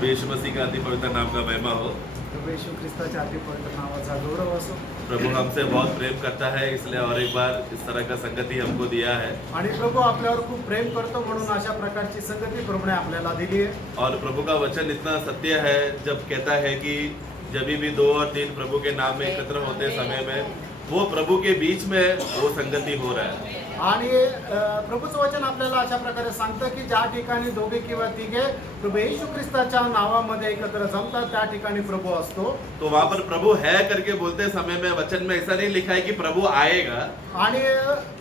प्रभु यीशु मसीह का अति पवित्र नाम का महिमा हो। प्रभू येशू ख्रिस्ताच्या अति पवित्र नावाचा गौरव असो। प्रभु हमसे बहुत प्रेम करता है, इसलिए और एक बार इस तरह का संगति हमको दिया है। आणि प्रभू आपल्यावर खूप प्रेम करतो म्हणून अशा प्रकारची संगती प्रभूने आपल्याला दिली आहे। और प्रभु का वचन इतना सत्य है जब कहता है कि जब भी 2 और 3 प्रभु के नाम में एकत्र होते समय में वो प्रभु के बीच में वो संगति हो रहा है। आणि प्रभूचं वचन आपल्याला अशा प्रकारे सांगतं की ज्या ठिकाणी दोघे किंवा तिघे प्रभू येशू ख्रिस्ताच्या नावामध्ये एकत्र जमतात त्या ठिकाणी प्रभू असतो। तो वहाँ पर प्रभु है करके बोलते समय में वचन में ऐसा नहीं लिखा है कि प्रभु आएगा। आणि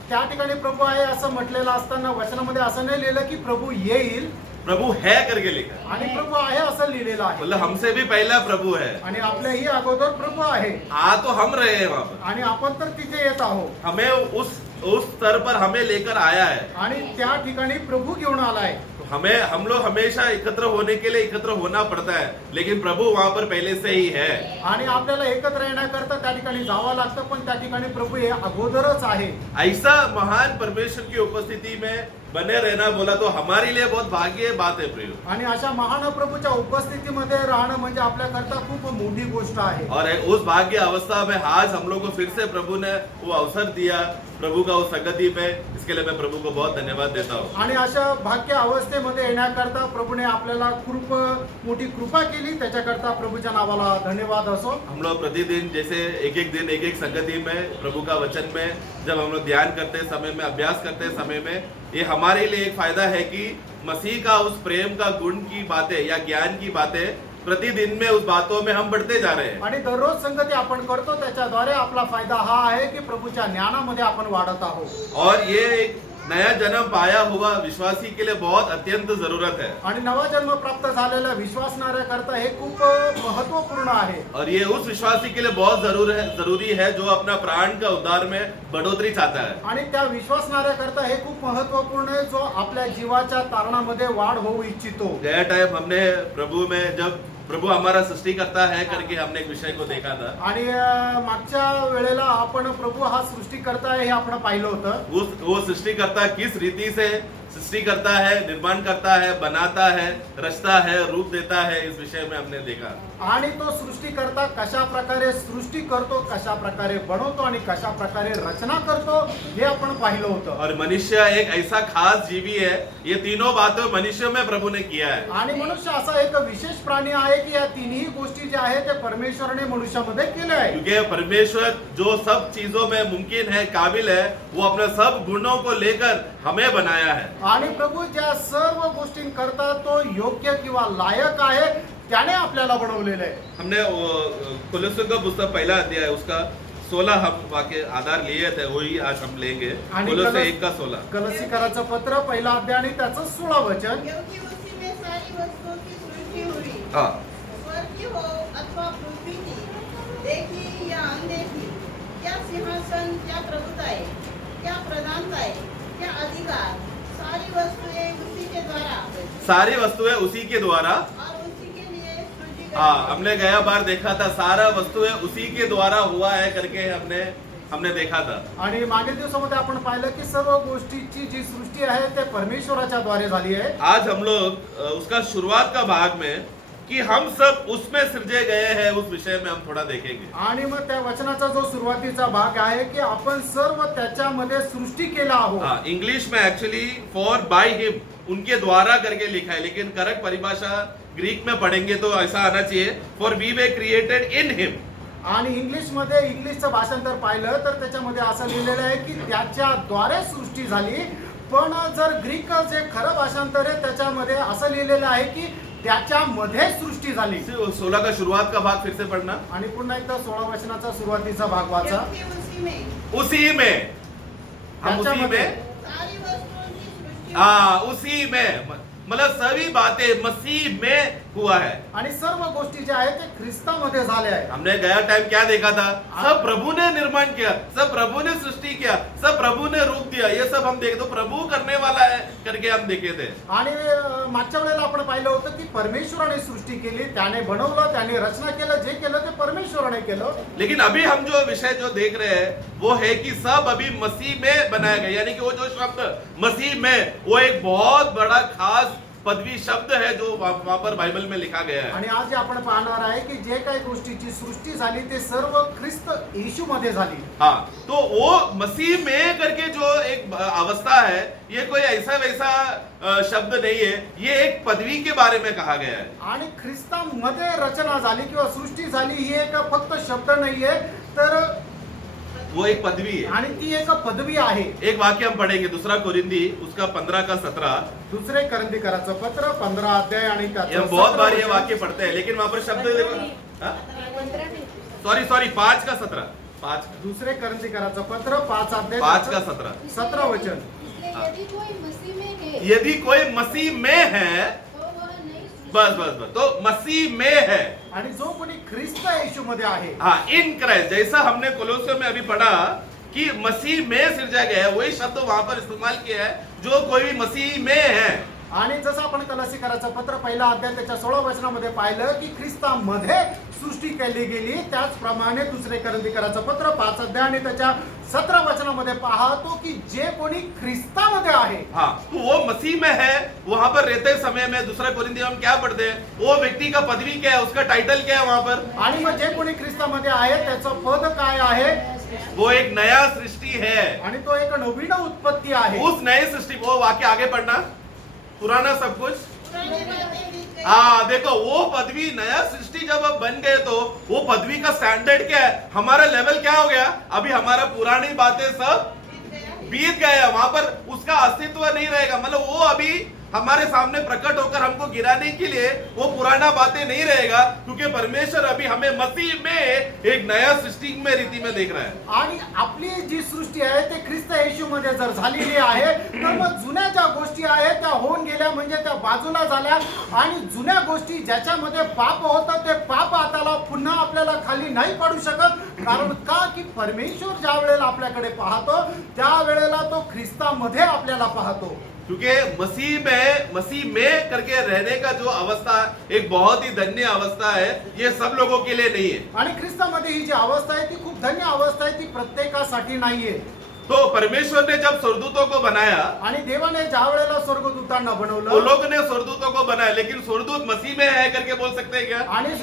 त्या ठिकाणी प्रभू आहे असं म्हटलेलं असताना वचनामध्ये असं नाही लिहिलं की प्रभु येईल, प्रभु है करके लिखा है। आणि प्रभु आहे असं लिहिलेलं आहे। मतलब हमसे भी पहला प्रभु है। आणि आपल्याही अगोदर प्रभु आहे आ तो हम रहे हैं वहाँ पर, आणि आपण तर तिथे येत आहोत। हमें उस स्तर पर हमें लेकर आया है। आणि त्या ठिकाणी प्रभु घेऊन आलाय। हम लोग हमेशा एकत्र होने के लिए एकत्र होना पड़ता है, लेकिन प्रभु वहाँ पर पहले से ही है। आणि आपल्याला एकत्र येण्याकरता त्या ठिकाणी जावं लागतं, पण त्या ठिकाणी प्रभु हे अगोदरच आहे। ऐसा महान परमेश्वर की उपस्थिति में बने रहना बोला तो हमारे लिए बहुत भाग्य बात है प्रियो। आणि अशा महान प्रभूच्या उपस्थितीमध्ये राहणं म्हणजे आपल्याकरता खूप मोठी गोष्ट आहे। और उस भाग्य अवस्था में आज हम लोग को फिर से प्रभु ने वो अवसर दिया प्रभु का उस संगति में, इसके लिए मैं प्रभु को बहुत धन्यवाद देता हूँ। आणि अशा भाग्य अवस्थेमध्ये येण्याकरता प्रभूने आपल्याला खूप मोठी कृपा केली, त्याच्याकरता प्रभूच्या नावाला धन्यवाद असो। हम लोग प्रतिदिन जैसे एक दिन एक संगति में प्रभु का वचन में जब हम लोग ध्यान करते समय में, अभ्यास करते समय में, ये हमारे लिए एक फायदा है कि मसीह का उस प्रेम का गुण की बातें या ज्ञान की बातें प्रतिदिन में उस बातों में हम बढ़ते जा रहे हैं। आणि दररोज संगती आपण करतो, त्याच्याद्वारे आपला फायदा हा आहे की प्रभूच्या ज्ञानामध्ये आपण वाढत आहोत। और ये एक नया जन्म पाया हुआ विश्वासी के लिए बहुत अत्यंत जरूरत है। आणि नवा जन्म प्राप्त झालेल्या विश्वासणाऱ्याकरता हे खूप महत्वपूर्ण आहे। और ये उस विश्वासी के लिए बहुत जरूरी है जो अपना प्राण का उद्धार में बढ़ोतरी चाहता है। आणि त्या विश्वासणाऱ्याकरता हे खूप महत्वपूर्ण आहे जो आपल्या जीवाच्या तारणामध्ये वाढ होऊ इच्छितो। गया टाइम हमने प्रभु में जब प्रभु हमारा सृष्टि करता है करके हमने एक विषय को देखा था। आणि मागच्या वेळेला आपण प्रभु हा सृष्टी करता है हे आपण पाहिलं होतं। वो सृष्टि करता किस रीति से सृष्टि करता है, निर्माण करता है, बनाता है, रचता है, रूप देता है, इस विषय में हमने देखा। आणि तो सृष्टिकर्ता कशा प्रकारे सृष्टी करतो, कशा प्रकारे बनवतो आणि कशा प्रकारे रचना करतो हे आपण पाहिलं होतं। और मनुष्य एक ऐसा खास जीवी है, ये तीनों बातें मनुष्य में प्रभु ने किया है। आणि मनुष्य असा एक विशेष प्राणी आहे की या तिन्ही गोष्टी ज्या आहेत ते परमेश्वराने मनुष्यामध्ये केल्या आहे। क्योंकि परमेश्वर जो सब चीजों में मुमकिन है, काबिल है, वो अपने सब गुणों को लेकर हमें बनाया है। आणि प्रभू ज्या सर्व गोष्टी करता तो योग्य किंवा लायक आहे, त्याने आपल्याला बनवलेलं आहे। हमने कोलोस्यों का पुस्तक पहला अध्याय उसका 16 हम वाक्य आधार लिए थे, वही आज हम लेंगे। कोलोसे 1 का 16। कलसीकराचं पत्र पहिला अध्याय आणि त्याचं 16 वचन। क्योंकि उसी में सारी वस्तुओं की सृष्टि हुई, हाँ, स्वर्ग की हो अथवा पृथ्वी की, देखी या अनदेखी, क्या सिंहासन, क्या प्रभुताएं, क्या प्रधानताएं, क्या अधिकार, सारी वस्तुएं उसी के द्वारा सारी वस्तुएं उसी के द्वारा और उसी के लिए सृष्टि गई। हाँ, हमने गया बार देखा था सारा वस्तुएं उसी के द्वारा हुआ है करके हमने देखा था। आणि मागील दिवसामध्ये आपण पाहिलं की सर्व गोष्टीची जी सृष्टी आहे ते परमेश्वराच्या द्वारे झाली आहे। आज हम लोग उसका शुरुआत का भाग में कि हम सब उसमें सृजे गए हैं, उस विषय में हम थोड़ा देखेंगे। आणि मग त्या वचनाचा जो सुरुवातीचा भाग आहे की आपण सर्व त्याच्यामध्ये सृष्टी केला आहोत। हाँ, इंग्लिश में एक्चुअली फॉर बाय हिम, उनके द्वारा करके लिखा है, लेकिन करेक्ट परिभाषा ग्रीक में पढ़ेंगे तो ऐसा आना चाहिए, for we were created in him. आणि इंग्लिशचं भाषांतर पाहिलं तर त्याच्यामध्ये असं लिहिलेलं आहे की त्याच्याद्वारे सृष्टी झाली, पण जर ग्रीक जे खरं भाषांतर आहे त्याच्यामध्ये असं लिहिलेलं आहे की त्याच्यामध्ये सृष्टी झाली। 16 का शुरुआत का भाग फिर से पढ़ना। आणि पुन्हा एकदा 16 वचनाचा सुरुवातीचा भाग वाचा। क्योंकि उसी में उसी में, हम उसी में, सारी वस्तुओं की सृष्टि हाँ उसी में, मतलब सभी बातें मसीह में हुआ है। आणि सर्व गोष्टी ज्या आहेत ते ख्रिस्तामध्ये झाल्या आहेत। हमने गया टाइम क्या देखा था, सब प्रभु ने निर्माण किया, सब प्रभु ने सृष्टि किया, सब प्रभु ने रूप दिया, ये सब हम देखे तो प्रभु करने वाला है करके हम देखे थे। आणि मागच्या वेळेला आपण पाहिलं होतं की परमेश्वराने सृष्टी केली, त्याने बनवलं, त्याने रचना केलं, जे केलं ते परमेश्वराने केलं। लेकिन अभी हम जो विषय जो देख रहे हैं वो है कि सब अभी मसीह में बनाया गया, यानी कि वो जो शब्द मसीह में, वो एक बहुत बड़ा खास पदवी शब्द है जो वहां पर बाइबल में लिखा गया है। आणि आज आपण पाहणार आहे की जे काही गोष्टीची सृष्टी झाली ते सर्व ख्रिस्त येशू मध्ये झाली. हाँ, तो वो मसीह में करके जो एक अवस्था है, ये कोई ऐसा वैसा शब्द नहीं है, ये एक पदवी के बारे में कहा गया है. आणि ख्रिस्तामध्ये रचना झाली किंवा सृष्टी झाली ही एक फक्त शब्द नाहीये, तर वो एक पदवी है. आणि ती एक पदवी आहे. एक वाक्य हम पढ़ेंगे, दूसरा कोरिंदी उसका 15 का 17. दुसरे करंथीकराचं पत्र 15 अध्याय आणि त्याचं हम बहुत 17 बार ये वचन. वाक्य पढ़ते हैं, लेकिन वहां पर शब्द सॉरी 5 का 17. 5 दुसरे करंथीकराचं पत्र 5 अध्याय 5 का 17. 17 वचन. इसलिए यदि कोई मसीह में है यदि कोई मसीह में है, तो वह नई सृष्टि बस तो मसीह में है. आणि जो कोणी ख्रिस्त येशू मध्ये आहे, हाँ, इन क्राइस्ट, जैसा हमने कोलोसियों में अभी पढ़ा कि मसीह में सिरजा गया है, वही शब्द वहां पर इस्तेमाल किया है, जो कोई मसीह में है. आणि जसं आपण कलसीकराचं पत्र पहिला अध्याय त्याच्या 16 वचनामध्ये पाहिलं की ख्रिस्तामध्ये सृष्टी केली गेली, त्याचप्रमाणे दुसरे करंथीकराचं पत्र 5 अध्याय आणि त्याच्या 17 वचनामध्ये पाहतो की जे कोणी ख्रिस्तामध्ये आहे, हाँ, तो वो मसीह में है. वहां पर रहते समय में दूसरा कोरिन्थियों में हम क्या पढ़ते हैं, वो व्यक्ति का पदवी क्या है, उसका टाइटल क्या है वहां पर, आणि मग जे कोणी ख्रिस्तामध्ये आहे त्याचं पद काय आहे, वो एक नया सृष्टि है. आणि तो एक नवीन उत्पत्ती आहे. उस नए सृष्टि, वो वाक्य आगे पढ़ना, पुराना सब कुछ. पुरानी बातें बीत गई। हाँ, देखो वो पदवी नया सृष्टि जब अब बन गए तो वो पदवी का स्टैंडर्ड क्या है, हमारा लेवल क्या हो गया, अभी हमारा पुरानी बातें सब बीत गया. वहां पर उसका अस्तित्व नहीं रहेगा, मतलब वो अभी हमारे सामने प्रकट होकर हमको गिराने के लिए वो पुराना बातें नहीं रहेगा, क्योंकि परमेश्वर अभी हमें मसीह में एक नया सृष्टि में रीति में देख रहा है. आणि आपली जी सृष्टी आहे ते ख्रिस्त येशू मध्ये जर झालेली आहे, तर मग जुन्या ज्या गोष्टी आहेत त्या होऊन गेल्या, म्हणजे त्या बाजूला झाल्या. आणि जुन्या गोष्टी ज्याच्यामध्ये पाप होतं ते पाप आता पुन्हा आपल्याला खाली नाही पडू शकत. कारण का की परमेश्वर ज्या वेळेला आपल्याकडे पाहतो त्या वेळेला तो ख्रिस्तामध्ये आपल्याला पाहतो. क्योंकि मसीह में करके रहने का जो अवस्था एक बहुत ही धन्य अवस्था है, ये सब लोगों के लिए नहीं है. आणि ख्रिस्तामध्ये ही जी अवस्था आहे ती खूप धन्य अवस्था आहे, ती प्रत्येकासाठी नाहीये. तो परमेश्वर ने जब स्वर्गदूतों को बनाया, आणि देवाने ज्या वेळेला स्वर्गदूतांना वो बनवलं लोग ने स्वर्गदूतों को बनाया, लेकिन स्वर्गदूत मसीह में है करके बोल सकते हैं क्या? आणि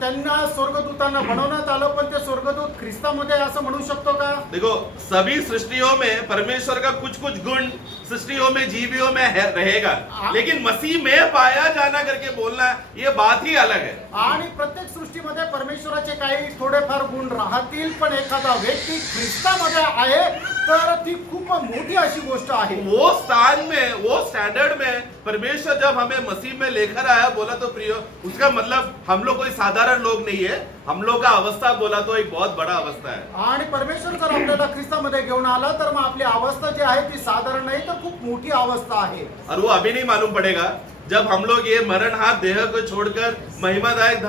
त्यांना स्वर्गदूतांना बनवण्यात आलं, पण ते स्वर्गदूत ख्रिस्तामध्ये आहे असं म्हणू शकतो का? देखो, सभी सृष्टियों में परमेश्वर का कुछ कुछ गुण सृष्टियों में जीवियों में रहेगा, लेकिन मसीह में पाया जाना करके बोलना, ये बात ही अलग है. आणि प्रत्येक सृष्टीमध्ये परमेश्वराचे काही थोडेफार गुण राहतील, पण एखादा व्यक्ती ख्रिस्तामध्ये आहे तर ती खूप मोठी अशी गोष्ट आहे. वो स्थान में, वो स्टैंडर्ड में परमेश्वर जब हमें मसीह में लेकर आया, बोला तो प्रियो, उसका मतलब हम लोग कोई साधारण लोग नहीं है, हम लोग का अवस्था बोला तो एक बहुत बड़ा अवस्था है. आणि परमेश्वर जर आपल्याला ख्रिस्तामध्ये घेऊन आला तर मग आपली अवस्था जी आहे ती साधारण नाही तर खूप मोठी अवस्था आहे. और वो अभी नहीं मालूम पड़ेगा जब हम लोग ये मरण हाथ देह को छोड़कर महिमादायक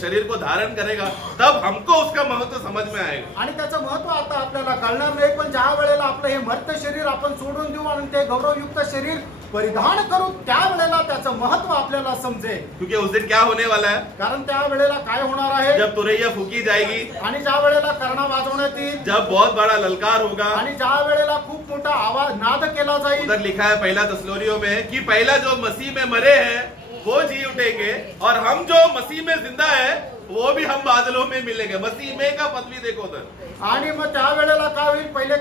शरीर को धारण करेगा, तब हमको उसका महत्व समझ में आएगा. आणि त्याचं महत्व आता आपल्याला कळणार नाही, पण ज्या वेळेला आपलं हे मर्त्य शरीर आपण सोडून देऊ आणि ते गौरवयुक्त शरीर परिधान करू, त्या वेळेला त्याचं महत्व आपल्याला समजेल. क्योंकि उस दिन क्या होने वाला है, कारण त्या वेळेला काय होणार आहे, जब तुरैया फूकी जाएगी, आणि ज्या वेळेला कर्णा वाजवण्यात येईल, जब बहुत बड़ा ललकार होगा. आणि ज्या वेळेला खूप मोठा आवाज नाद केला जाईल. उधर लिखा है पहला तस्लोनियों में कि पहला जो मसीह में मरे हैं वो जी उठेंगे, और हम जो मसीह में जिंदा है वो भी हम बादलों में मिलेंगे. मसीह में का पदवी देखो उधर. आणि मग त्या वेळेला काय होईल, पहिले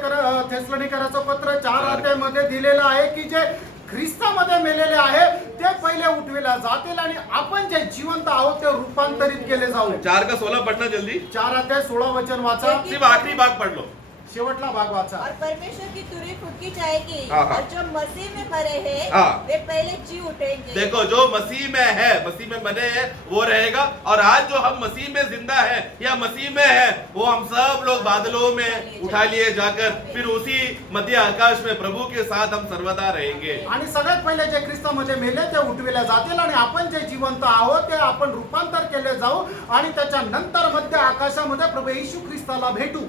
थेसलोनिकराचं पत्र 4 अध्यायामध्ये दिलेलं आहे की जे ख्रिस्तामध्ये मेलेले आहे ते पहिले उठविल्या जातील आणि आपण जे जिवंत आहोत ते रूपांतरित केले जाऊ. 4 का 16 पढ़ना जल्दी. 4 अध्याय 16 वचन वाचा, सिर्फ आखिरी भाग पढ़ लो. शेवटला भाग वाचा. और परमेश्वर की तुरही फूकी जाएगी, हाँ, हाँ। और जो मसीह में मरे हैं हाँ। वे पहले जी उठेंगे. देखो, जो मसीह में है, मसीह में बने हैं, वो रहेगा. और आज जो हम मसीह में जिंदा है या मसीह में है, वो हम सब लोग बादलों में उठा लिए जाकर फिर उसी मध्य आकाश में प्रभु के साथ हम सर्वदा रहेंगे. आणि सगळ्यात पहिले जे ख्रिस्तामध्ये मेले ते उठविल्या जातील आणि आपण जे जिवंत आहोत ते आपण रूपांतर केले जाऊ आणि त्याच्या नंतर मध्य आकाशामध्ये प्रभू येशू ख्रिस्ताला भेटू.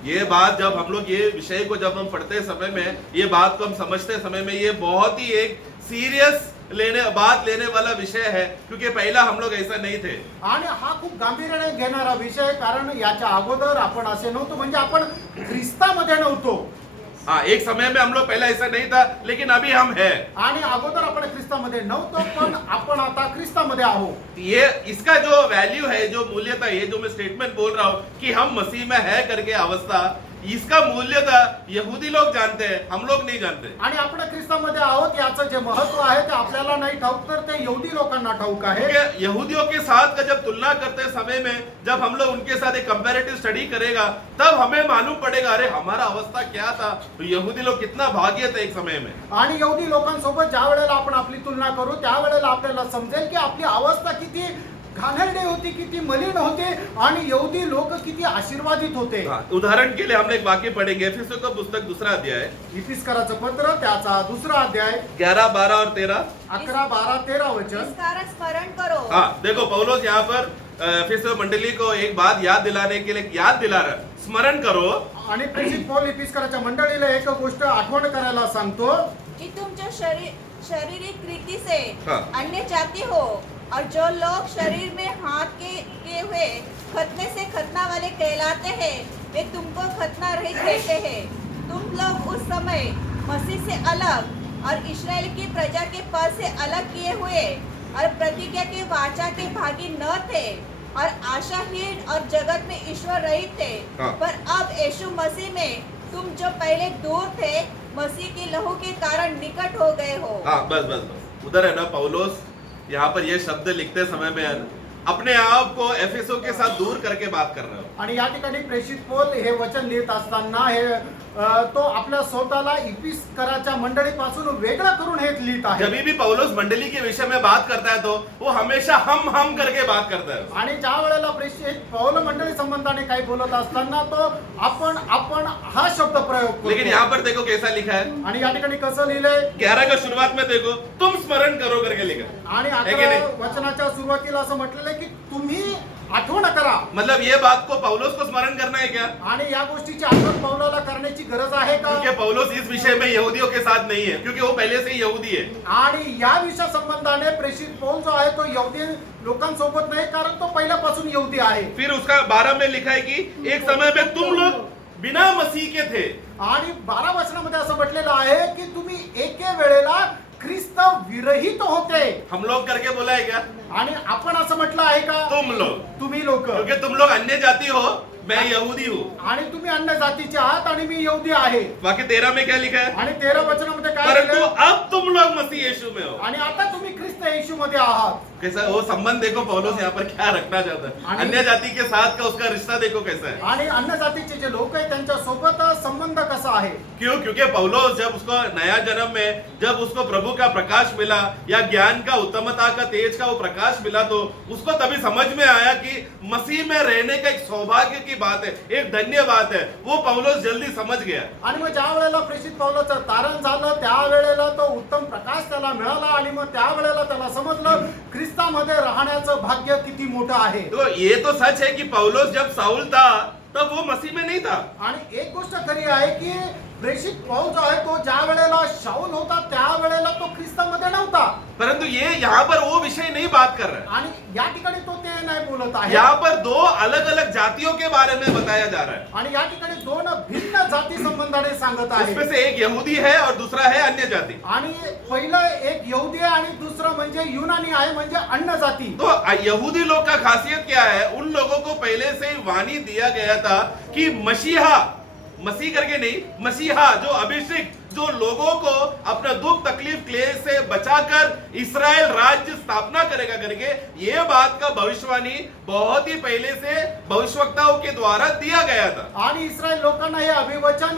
ये बात जब हम लोग ये विषय को जब हम पढ़ते समय में, ये बात को हम समझते समय में, ये बहुत ही एक सीरियस बात लेने वाला विषय है, क्योंकि पहला हम लोग ऐसा नहीं थे. आणि हा खूप गांभीर्याने घेणारा विषय, कारण याच्या अगोदर आपण असे नव्हतो, म्हणजे आपण ख्रिस्तामध्ये नव्हतो. हाँ, एक समय में हम लोग पहले ऐसा नहीं था, लेकिन अभी हम है। आणि अगोदर आपण ख्रिस्तामध्ये नव्हतो, पण आपण आता ख्रिस्तामध्ये आहोत. ये इसका जो वैल्यू है, जो मूल्यता, ये जो मैं स्टेटमेंट बोल रहा हूँ कि हम मसीह में है करके अवस्था, इसका मूल्यता यहूदी लोग जानते हैं, हम लोग नहीं जानते. आणि आपण ख्रिस्तामध्ये आहोत याचं जे महत्व आहे ते आपल्याला नाही ठाऊक, तर ते यहुदी लोकांना ठाऊक आहे. क्योंकि यहूदियों के साथ का जब तुलना करते समय में, जब हम लोग उनके साथ एक कंपैरेटिव स्टडी करेगा, तब हमें मालूम पड़ेगा, अरे हमारा अवस्था क्या था, तो यहूदी लोग कितना भाग्य थे एक समय में. आणि यहुदी लोकांसोबत ज्या वेळेला आपण आपली तुलना करू त्यावेळेला आपल्याला समजेल की आपली अवस्था किती घाणेरडी होती, किती मलिन होते आणि यहुदी लोक किती आशीर्वादित होते. हाँ, उदाहरण के लिए हम एक वाक्य पढ़ेंगे, एफिसियों का पुस्तक 2 अध्याय इफिसकराचं पत्र त्याचा 2 अध्याय 11, 12 और 13. 11, 12, 13 वचन. इस कारण स्मरण करो हाँ, देखो पौलुस यहाँ पर एफिसियों मंडली को एक बात याद दिलाने के लिए याद दिला रहा है, स्मरण करो. आणि प्रेषित पौल इफिसकराच्या मंडळीला एक गोष्ट आठवण करायला सांगतो कि तुम जो शारीरिक रीति से हाँ। अन्य जाति हो और जो लोग शरीर में हाथ के किए हुए खतने से खतना वाले कहलाते हैं, वे तुमको खतना रहित कहते हैं. तुम लोग उस समय मसीह से अलग और इस्राएल की प्रजा के पद से अलग किए हुए और प्रतिज्ञा के वाचा के भागी न थे और आशाहीन और जगत में ईश्वर रहित थे. हाँ। पर अब यीशु मसीह में तुम जो पहले दूर थे, मसीह के लहू के कारण निकट हो गए हो. हाँ, बस उधर है ना, पौलुस यहाँ पर ये शब्द लिखते समय में अपने आप को एफिसों के साथ दूर करके बात कर रहे हो. आणि या ठिकाणी प्रेषित पौल हे वचन लिहित असताना तो आपल्या स्वतःला इफिसकराच्या मंडळीपासून वेगळं करून हे लिहित आहे. जब भी पौलुस मंडली के विषय में बात करता है तो वो हमेशा हम करके बात करता है. आणि ज्या वेळेला प्रेषित पौल मंडळी संबंधाने काही बोलत असताना तो आपण हा शब्द प्रयोग करतो. लेकिन यहाँ पर देखो कैसा लिखा है, आणि या ठिकाणी कसं लिहिलंय 11 का शुरुआत में देखो, तुम स्मरण करो करके लिखा है. आणि है की 11 नहीं? वचनाच्या सुरुवातीला असं म्हटलेलं आहे की तुम्ही आठवण करा. मतलब ये बात को पौलुस को स्मरण करना है क्या? आणि या गोष्टीची आठवण पौलाला करण्याची गरज आहे का? क्योंकि पौलुस इस विषय में यहूदियों के साथ नहीं है, क्योंकि वो पहले से ही यहूदी है. आणि या विषय संबंधाने प्रेषित पौल जो आहे तो यहुदी लोकांसोबत नाही, कारण तो पहिल्यापासून यहुदी आहे. फिर उसका 12 में लिखा है कि एक समय में तुम लोग बिना मसीह के थे. आणि 12 वचनामध्ये असं म्हटलेलं आहे की तुम्ही एके वेळेला ख्रिस्त विरहित होते. हम लोग करके बोला है क्या? आणि आपण असं म्हटलं आहे का? तुम लोग, तुम्ही लोक. क्योंकि तुम लोग अन्य जाति हो, मैं यहूदी हूँ. आणि तुम्ही अन्य जातीचे आहात आणि मी यहुदी आहे. वाक्य 13 में क्या लिखा है? आणि 13 वचनामध्ये काय परंतु लिहिलंय? अब तुम लोग मसीह यीशु में हो. आणि आता तुम्ही ख्रिस्त येशू मध्ये आहात. कैसा वो संबंध देखो, पौलुस यहाँ पर क्या रखना चाहता है. अन्य जाति के साथ का उसका रिश्ता देखो कैसा है. आणि अन्य जातीचे जे लोक आहेत त्यांच्या सोबत संबंध कसा आहे. क्यों? क्योंकि पौलुस जब उसको नया जन्म में, जब उसको प्रभु का प्रकाश मिला या ज्ञान का, उत्तमता का, तेज का वो प्रकाश मिला, तो उसको तभी समझ में आया कि मसीह में रहने का एक सौभाग्य की बात है, एक धन्य बात है. वो पौलुस जल्दी समझ गया. आणि मग ज्या वेळेला प्रेषित पौलाचं तारण झालं त्यावेळेला तो उत्तम प्रकाश त्याला मिळाला आणि मग त्यावेळेला त्याला समजलं ख्रिस्तामध्ये राहण्याचं भाग्य किती मोठं आहे. तो ये तो सच है कि पौलुस जब साउल था तब वो मसीह में नहीं था. आणि एक गोष्ट खरी आहे की प्रेषित पौल जो आहे तो ज्या वेळेला शाऊल होता त्यावेळेला तो ख्रिस्तामध्ये नव्हता. परंतु ये यहाँ पर वो विषय नहीं बात कर रहा है. आणि या ठिकाणी तो ते नाही बोलत आहे. यहाँ पर 2 अलग अलग जातियों के बारे में बताया जा रहा है. आणि या ठिकाणी 2 भिन्न जाती संबंधाने सांगत आहे. उसमें से एक यहूदी है और दूसरा है अन्य जाति. आणि पहिलं एक यहुदी आहे आणि दुसरं म्हणजे युनानी आहे, म्हणजे अन्य जाती. तो यहूदी लोग का खासियत क्या है? उन लोगों को पहले से ही वाणी दिया गया था कि मसीहा, मसीह करके नहीं, मसीहा जो अभिषेक, जो लोगों को अपना दुख तकलीफ क्लेश से बचाकर इस्राएल राज्य स्थापना करेगा करके, ये बात का भविष्यवाणी बहुत ही पहले से भविष्यवक्ताओं के द्वारा दिया गया था. आणि इस्रायल लोकांना हे अभिवचन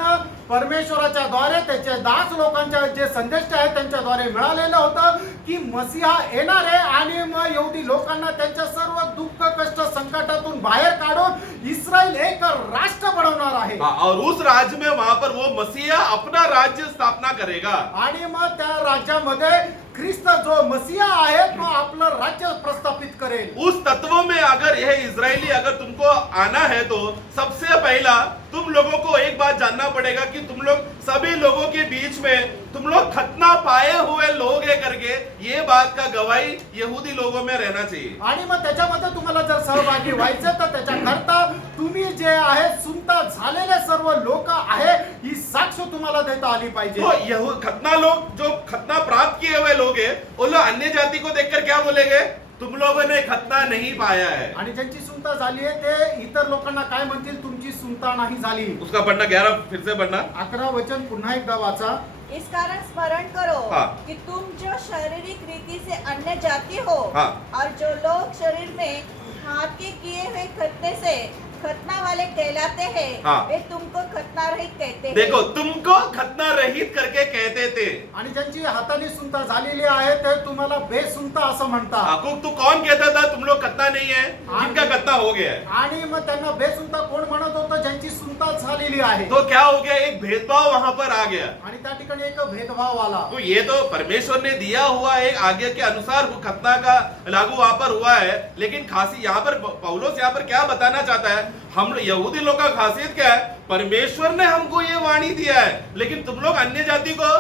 परमेश्वराच्या द्वारे त्याचे दास लोकांच्या जे संदेश आहेत त्यांच्याद्वारे मिळालेलं होतं की मसीहा येणार आहे आणि मग यहुदी लोकांना त्यांच्या सर्व दुःख कष्ट संकटातून बाहेर काढून इस्रायल एक राष्ट्र बनवणार आहे. और उस राज्य में वहां पर वो मसीहा अपना राज्य स्थापना करेगा. आणि मग त्या राज्यामध्ये ख्रिस्त जो मसीहा आहे तो आपलं राज्य प्रस्थापित करेल. उस तत्व में अगर यह इजरायली अगर तुमको आना है तो सबसे पहला तुम लोगों को एक बात जानना पड़ेगा कि तुम लोग सभी लोगों के बीच में तुम लोग खतना पाए हुए लोग है करके ये बात का गवाही यहूदी लोगों में रहना चाहिए. आणि मग त्याच्यामध्ये तुम्हाला जर सहभागी व्हायचं तर त्याच्याकरता तुम्ही जे आहे सुनता झालेले सर्व लोक आहे ही साक्ष तुम्हाला देता आली पाहिजे. तो खतना लोग जो खतना प्राप्त किए हुए लोग हैं वो लोग अन्य जाति को देखकर क्या बोलेंगे? तुम लोगों ने खतना नहीं पाया है. आणि ज्यांची सुनता झाली आहे ते इतर लोकांना काय म्हणतील? तुमची सुनता नाही झाली. उसका पढ़ना 11 फिर से पढ़ना. 11 वचन पुन्हा एकदा वाचा. इस कारण स्मरण करो हाँ। कि तुम जो शारीरिक रीति से अन्य जाति हो हाँ। और जो लोग शरीर में हाथ के किए हुए खतने से खतना वाले कहलाते हैं हाँ। वे तुमको खतना रहित कहते हैं. देखो तुमको खतना रहित करके कहते थे. आणि ज्यांची हाताने सुनता झालेली आहे ते तुम्हाला बेसुनता असं म्हणतात. याकूब तू कौन कहता था तुम लोग खतना नहीं है? जिनका खतना हो गया है. आणि मग त्यांना बेसुनता कोण म्हणत होतं? ज्यांची सुनता झालेली आहे. तो क्या हो गया? एक भेदभाव वहां पर आ गया. आणि त्या ठिकाणी एक भेदभाव आला. तो ये तो परमेश्वर ने दिया हुआ एक आज्ञा के अनुसार खतना का लागू वहां पर हुआ है. लेकिन खासी यहाँ पर पौलुस यहाँ पर क्या बताना चाहता है? हम यहूदी लोग का खासियत क्या है? परमेश्वर ने हमको ये वाणी दिया है लेकिन तुम लोग अन्य जाति को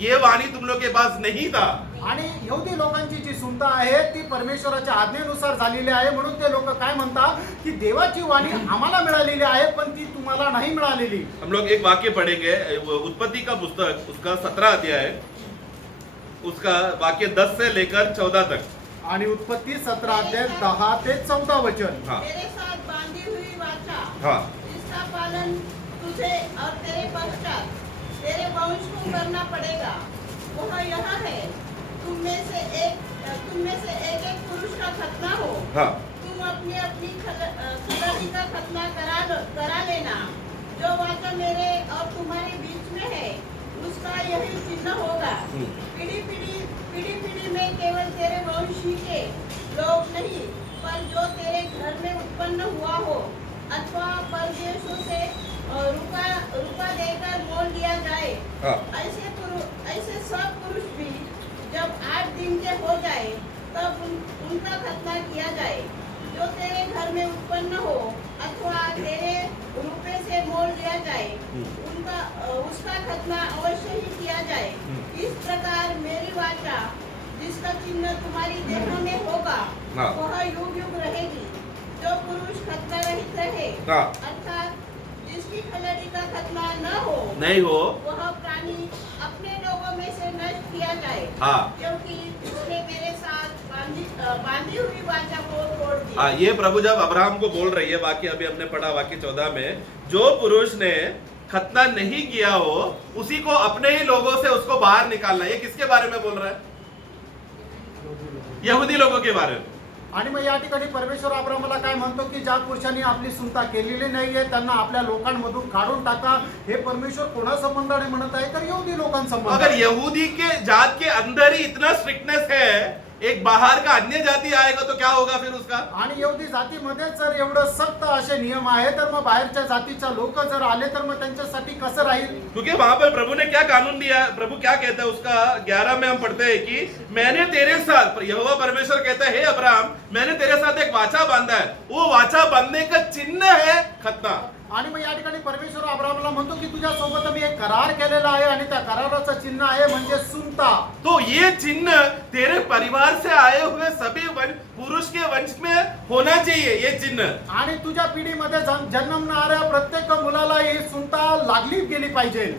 ये वाणी तुम लोग के पास नहीं था. आणि यहूदी लोकांची जी सुनता आहे ती परमेश्वराच्या आज्ञेनुसार झालेली आहे म्हणून ते लोक काय म्हणतात की देवाची वाणी आम्हाला मिळालेली आहे पण ती तुम्हाला नाही मिळालेली. हम लोग एक वाक्य पढ़ेंगे उत्पत्ति का पुस्तक उसका 17 अध्याय उसका वाक्य 10 से लेकर 14 तक. आणि उत्पत्ती 17 अध्याय 10 ते 14 वचन. हाँ तेरे साथ बांधी हुई वाचा हाँ जिसका पालन तुझे और तेरे पश्चात तेरे वंश को करना पड़ेगा वह यह है तुम में से एक एक पुरुष का खतना हो. हाँ तुम अपनी अपनी खलड़ी का खतना करा लेना. जो वाचा मेरे और तुम्हारे बीच में है उसका यही चिन्ह होगा. पीढ़ी पीढ़ी में केवल तेरे वंशी के लोग नहीं पर जो तेरे घर में उत्पन्न हुआ हो अथवा परदेशों से रुपा देकर मोल दिया जाए. हाँ ऐसे सब पुरुष भी जब 8 दिन के हो जाए तब उनका खतना किया जाए. जो तेरे घर में उत्पन्न हो अथवा तेरे रुपये से मोल दिया जाए उसका खतना अवश्य ही किया जाए. इस प्रकार मेरी वाचा जिसका चिन्ह तुम्हारी देह में होगा हाँ। वह युग युग रहेगी. जो पुरुष खतना रहित रहे हाँ। अर्थात जिसकी खलड़ी का खतना न हो नहीं हो. वह प्राणी अपने लोगों में से नष्ट किया जाए. हाँ क्योंकि उसने मेरे साथ बांधी हुई वाचा को तोड़ दिया. हाँ ये प्रभु जब अब्राहम को बोल रही है वाक्य अभी हमने पढ़ा वाक्य 14 में जो पुरुष ने खतना नहीं किया हो उसी को अपने ही लोगों से उसको बाहर निकालना. ये किसके बारे में बोल रहा है? यहूदी लोगों के बारे में. आणि मग या ठिकाणी परमेश्वर अब्राहमाला काय म्हणतो की ज्या पुरुषांनी आपली सुनता केलेली नाहीये त्यांना आपल्या लोकांमधून काढून टाका. हे परमेश्वर कोणा संबंधाने म्हणत आहे तर यहूदी लोकांसंबंध. अगर यहूदी के जात के अंदर ही इतना स्ट्रिक्टनेस है एक बाहर का अन्य जाति आएगा तो क्या होगा फिर उसका? आणि यहूदी जातीमध्ये जर एवढं सक्त असे नियम आहे तर मग बाहेरच्या जातीच्या लोक जर आले तर मग त्यांच्यासाठी कसं राहील? क्योंकि वहां पर प्रभु ने क्या कानून दिया? प्रभु क्या कहता है उसका 11 में हम पढ़ते हैं कि मैंने तेरे साथ यहोवा परमेश्वर कहता है हे अब्राहम मैंने तेरे साथ एक वाचा बांधा है. वो वाचा बांधने का चिन्ह है खतना. आणि मग या ठिकाणी परमेश्वर अब्राहमला म्हणतो की तुझ्या सोबत मी एक करार केलेला आहे आणि त्या कराराचं चिन्ह आहे म्हणजे सुनता. तो ये चिन्ह तेरे परिवार से आए हुए सभी पुरुष के वंश में होना चाहिए. ये चिन्ह आणि तुझ्या पिढीमध्ये जन्मणाऱ्या प्रत्येक मुलाला ही सुनता लागली गेली पाहिजे.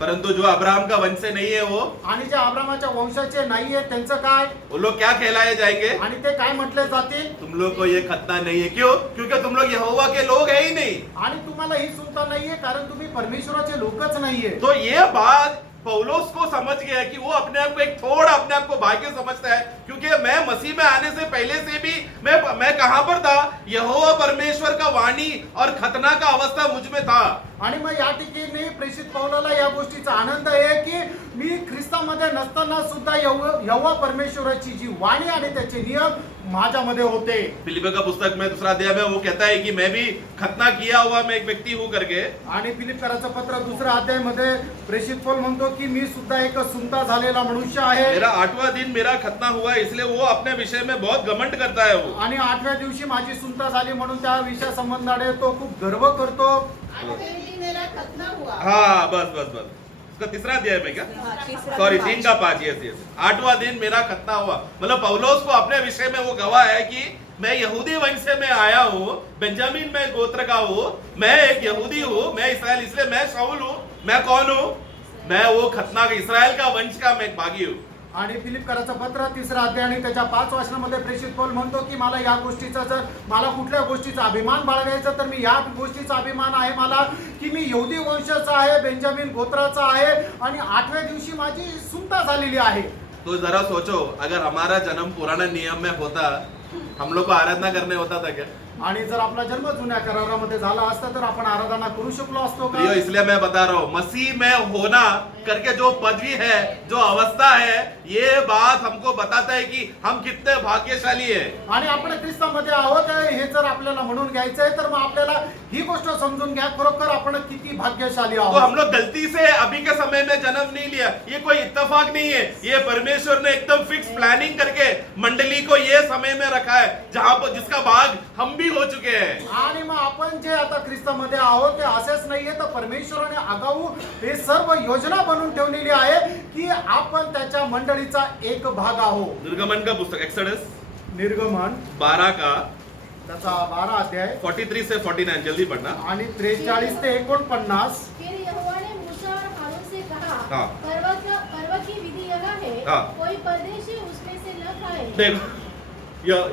परंतु जो अब्राहम का वंश से नहीं है वो आणि जे अब्राहमाच्या वंशाचे नाहीये त्यांचं काय? वो लोग क्या कहलाए जाएंगे? आणि ते काय म्हटले जातील? तुम लोग को ये खतना नहीं है. क्यों? क्योंकि तुम लोग यहोवा के लोग है ही नहीं. आणि तुम्हाला ही सुनता नाहीये कारण तुम्ही परमेश्वराचे लोकच नाहीये. तो ये बात पौलुस को समझ गया कि वो अपने आप को एक थोड़ा अपने आप को भाग्य समझता है क्योंकि मैं मसीह में आने से पहले से भी मैं कहां पर था? यहोवा परमेश्वर का वाणी और खतना का अवस्था मुझ में था. आणि मग या ठिकाणी प्रेषित पौलाला या गोष्टीचा आनंद आहे की मी ख्रिस्तामध्ये नसताना सुद्धा यहोवा परमेश्वराची जी वाणी आणि त्याचे नियम माझ्यामध्ये होते. फिलिप्पी का पुस्तक में 2 अध्याय में वो कहता है कि मैं भी खतना किया हुआ मैं एक व्यक्ति हूं करके. आणि फिलिप्पियराचं पत्र 2 अध्यायामध्ये प्रेषित पौल म्हणतो की मी सुद्धा एक सुनता झालेला मनुष्य आहे. मेरा 8वां दिन मेरा खतना हुआ इसलिए वो अपने विषय में बहुत घमंड करता है वो. आणि 8व्या दिवशी माझी सुनता झाली म्हणून त्या विषया संबंधाने तो खूप गर्व करतो. 8वें दिन मेरा खतना हुआ. हाँ बस बस बस उसका तीसरा अध्याय में क्या हाँ, तीसरा सॉरी दिन 3 का 5 यस 8वां दिन मेरा खतना हुआ. मतलब पौलुस को अपने विषय में वो गवाह है कि मैं यहूदी वंश से मैं आया हूँ, बेंजामिन मैं गोत्र का हूँ, मैं एक यहूदी हूँ, मैं इस्राएल, इसलिए मैं शाऊल हूँ. मैं कौन हूँ? मैं वो खतना इस्राएल का वंश का मैं एक भागी हूँ. आणि फिलिपकराचं पत्र 3रा अध्याय आणि त्याच्या 5 वचनामध्ये प्रेषित पौल म्हणतो की मला या गोष्टीचा जर मला कुठल्या गोष्टीचा अभिमान बाळगायचा तर मी या गोष्टीचा अभिमान आहे मला की मी यहूदी वंशाचा आहे, बेंजामिन गोत्राचा आहे आणि 8व्या दिवशी माझी सुनता झालेली आहे. तो जरा सोचो अगर हमारा जन्म पुराने नियम में होता हम लोग को आराधना करने होता था क्या? आणि जर आपला जन्म जुन्या करारामध्ये झाला असता तर आपण आराधना करू शकलो असतो का? प्रियो इसलिए मैं बता रहा हूँ मसीह में होना करके जो पदवी है, जो अवस्था है, ये बात हमको बताता है कि हम कितने भाग्यशाली है. आणि आपण ख्रिस्तामध्ये आहोत हे जर आपल्याला म्हणून घ्यायचंय तर मग आपल्याला ही गोष्ट समजून घ्या खरोखर आपण किती भाग्यशाली तो हम आहोत. लोग गलती से अभी के समय में जन्म नहीं लिया, ये कोई इत्तेफाक नहीं है. ये परमेश्वर ने एकदम फिक्स प्लानिंग करके मंडली को ये समय में रखा है जहां पर जिसका भाग हम भी हो चुके हैं. आणि मग आपण जे आता ख्रिस्तामध्ये आहोत ते असेच नाहीये तर परमेश्वराने आगाऊ हे सर्व योजना बनवून ठेवलेली आहे की आपण त्याच्या मंडळीचा एक भाग आहोत. निर्गमन का पुस्तक एक्सोडस निर्गमन 12 का त्याचा 12 अध्याय 43 से 49 जल्दी पढ़ना. आणि 43 ते 49. फिर यहोवा ने मूसा और हारून से कहा, हाँ। पर्वत की विधि यह है, हाँ। कोई परदेशी उसमें से न खाए. देखो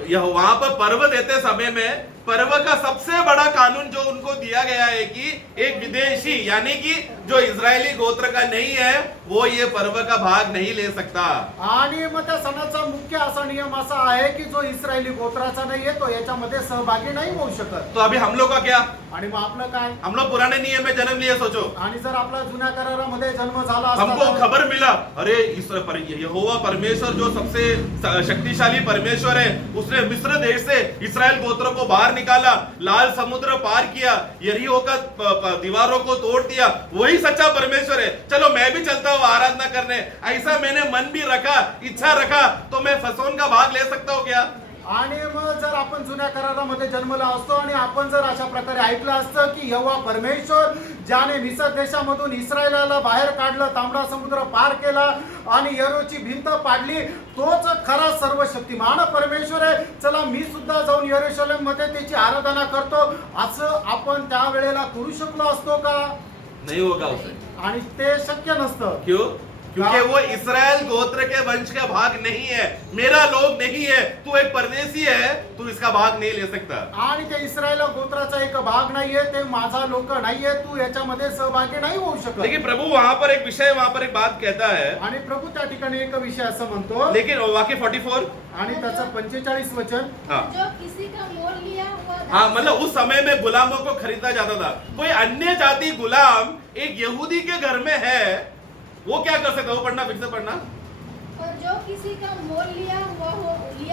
यह वहां पर पर्व देते समय में पर्व का सबसे बड़ा कानून जो उनको दिया गया है कि एक विदेशी यानी कि जो इजरायली गोत्र का नहीं है वो ये पर्व का भाग नहीं ले सकता. आणि मग त्या सणाचा मुख्य असा नियम असा आहे की जो इस्रायली गोत्राचा नाहीये तो याच्यामध्ये सहभागी नाही होऊ शकत. तो अभी हम लोग का क्या? आणि मग आपलं काय? हम लोग पुराने नियम में जन्म लिए. सोचो आणि जर आपला जुन्या करारामध्ये जन्म झाला असता हमको तर- खबर मिला अरे यहोवा परमेश्वर जो सबसे शक्तिशाली परमेश्वर है उसने मिस्र देश से इस्राएल गोत्रों को बाहर निकाला, लाल समुद्र पार किया, यरीहो का दीवारों को तोड़ दिया, वही सच्चा परमेश्वर है. चलो मैं भी चलता हूँ आराधना करने. ऐसा मैंने मन भी रखा, इच्छा रखा तो मैं फसोन का भाग ले सकता हूँ क्या? आणि मग जर आपण जुन्या करारामध्ये जन्मला असतो आणि आपण जर अशा प्रकारे ऐकलं असतं की यहोवा परमेश्वर ज्याने मिस्र देशामधून इस्रायलाला बाहेर काढलं, तांबडा समुद्र पार केला आणि यरीहोची भिंत पाडली, तोच खरा सर्वशक्तिमान परमेश्वर आहे. चला मी सुद्धा जाऊन यरूशलेम मध्ये त्याची आराधना करतो असं आपण त्या वेळेला करू शकलो असतो का? नहीं होगा उसे. आणि ते शक्य नसतं. क्यों? क्योंकि वो इस्राएल गोत्र के वंश का भाग नहीं है, मेरा लोग नहीं है. तू एक परदेशी है, तू इसका भाग नहीं ले सकता. आणि ते इस्रायल गोत्राचा एक भाग नाहीये, ते माझा लोक नाहीये, तू याच्यामध्ये सहभागी नाही होऊ शकत. लेकिन प्रभु वहां पर एक विषय, वहां पर एक बात कहता है. आणि प्रभू त्या ठिकाणी एक विषय असं म्हणतो लेकिन वाक्य 44 आणि त्याचं 45 वचन. हाँ जो किसी का मोल लिया हुआ हाँ दास मतलब उस समय में गुलामों को खरीदा जाता था. कोई अन्य जाति गुलाम एक यहूदी के घर में है, वो क्या कर सकता है? वो पढ़ना, फिर से पढ़ना. और जो किसी का मोल लिया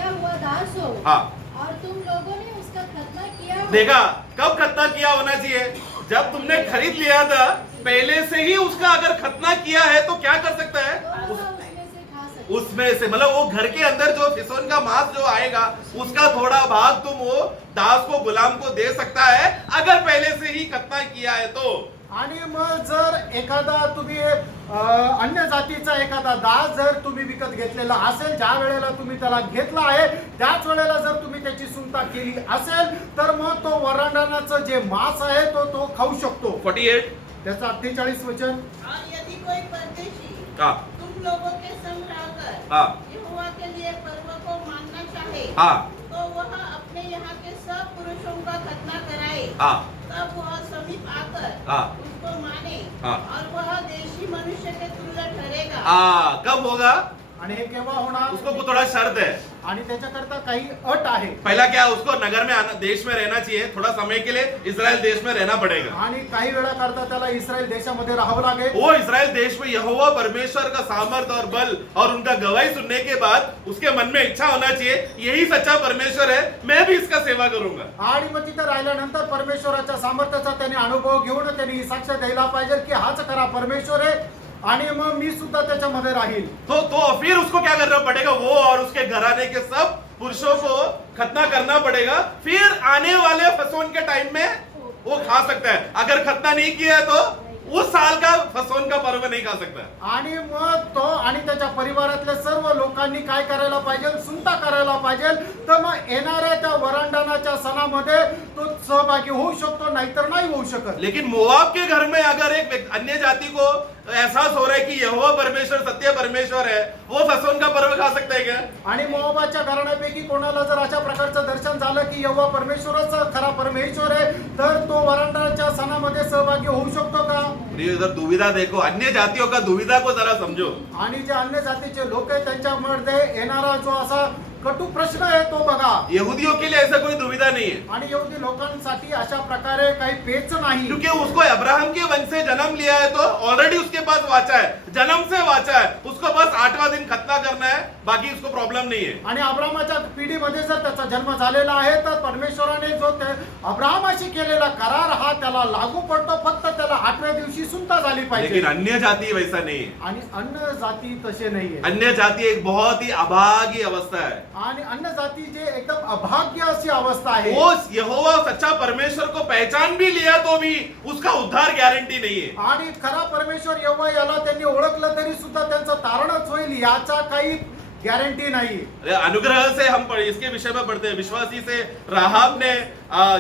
हुआ दास हो, हाँ और तुम लोगों ने उसका खतना किया हो, देखा कब खतना किया होना चाहिए? जब तुमने खरीद लिया था, पहले से ही उसका अगर खतना किया है तो क्या कर सकता है? तो वह उसमें से खा सकते. उसमें से मतलब वो घर के अंदर जो फिसोन का मांस जो आएगा उसका थोड़ा भाग तुम वो दास को गुलाम को दे सकता है अगर पहले से ही खतना किया है तो. आणि मग जर एखादा तुम्ही अन्य जातीचा एखादा दास जर तुम्ही विकत घेतलेला असेल, ज्या वेळेला तुम्ही त्याला घेतला आहे त्याच वेळेला जर तुम्ही त्याची सुनता केली असेल तर मग तो वरांडानाचं जे मांस आहे तो खाऊ शकतो. 48 त्याचं 48 वचन. और यदि कोई परदेशी हाँ तुम लोगों के संग रहकर हाँ यहोवा के लिए पर्व को मानना चाहे हाँ तो वह अपने यहाँ के सब पुरुषों का खतना कराए. हाँ तब वह समीप आकर हाँ उसको माने हाँ और वह देशी मनुष्य के तुल्य ठहरेगा. कब होगा? आणि हे केव्हा होणार? उसको थोड़ा शर्त है. आणि त्याच्याकरता काही अट आहे. पहला क्या, उसको नगर में आना, देश में रहना चाहिए. थोड़ा समय के लिए इजराइल देश में रहना पड़ेगा. आणि काही वेळा करता त्याला इस्रायल देशामध्ये राहावं लागेल. वो इजराइल देश में यहोवा परमेश्वर का सामर्थ और बल और उनका गवाही सुनने के बाद उसके मन में इच्छा होना चाहिए यही सच्चा परमेश्वर है, मैं भी इसका सेवा करूंगा. आणि मग तिथे राहिल्यानंतर परमेश्वराच्या सामर्थ्याचा त्याने अनुभव घेऊन त्यांनी साक्ष द्यायला पाहिजे की हाच खरा परमेश्वर आहे आणि मग मी सुद्धा त्याच्यामध्ये राहील. तो फिर उसको क्या करना पड़ेगा? वो और उसके घराने के सब पुरुषों को खतना करना पड़ेगा, फिर आने वाले फसोन के टाइम में वो खा सकता है। अगर खतना नहीं किया है तो उस साल का फसोन का पर्व नहीं खा सकता। आणि मग तो आणि त्याच्या परिवारातल्या सर्व लोकांनी काय करायला पाहिजे, सुंता करायला पाहिजे, तर मग येणाऱ्या त्या वरांडणाच्या सणामध्ये तो सहभागी होऊ शकतो, नाहीतर नाही होऊ शकत। लेकिन मोआब के घर में अगर एक अन्य जाति को एहसास हो रहा है कि यहोवा परमेश्वर सत्य परमेश्वर है, वो फसोन का पर्व खा सकता है क्या? आणि मोआबाच्या घराण्यापैकी कोणाला जर अशा प्रकारचं दर्शन झालं की यहोवा परमेश्वरच खरा परमेश्वर आहे, तर तो वरांडणाच्या सणामध्ये सहभागी होऊ शकतो का? प्रिय, इधर दुविधा देखो, अन्य जातियों का दुविधा को जरा समझो। आणि जे अन्य जातीचे लोक आहेत त्यांच्यामध्ये येणारा जो असा कटू प्रश्न आहे तो बघा। यहूदियों के लिए ऐसा कोई दुविधा नहीं है, आणि यहूदी लोकांसाठी अशा प्रकारे काही पेच नाही, क्योंकि उसको अब्राहम के वंश से जन्म लिया है, तो ऑलरेडी उसके पास वाचा है, जन्म से वाचा है, उसको बस 8वां दिन खतना करना है, बाकी उसको प्रॉब्लम नहीं है। आणि अब्राहमाच्या पिढीमध्ये जर त्याचा जन्म झालेला आहे तर परमेश्वराने जो ते अब्राहमाशी केलेला करार हा त्याला लागू पडतो, फक्त त्याला 8व्या दिवशी सुंता झाली पाहिजे। लेकिन अन्य जाति वैसा नहीं है। आणि अन्य जाती तसे नाहीये, अन्य जाति एक बहुत ही अभागी अवस्था है। आणि अन्य जाती जे एकदम अभाग्य अशी अवस्था आहे। वो यहोवा सच्चा परमेश्वर को पहचान भी लिया तो भी उसका उद्धार गारंटी नहीं है। आणि खरा परमेश्वर यहोवा याला त्यांनी ओळखलं तरी सुद्धा त्यांचं तारणच होईल याचा काही गॅरंटी नाही। अनुग्रह से हम इसके विषय में पढ़ते हैं, विश्वासी से राहाब ने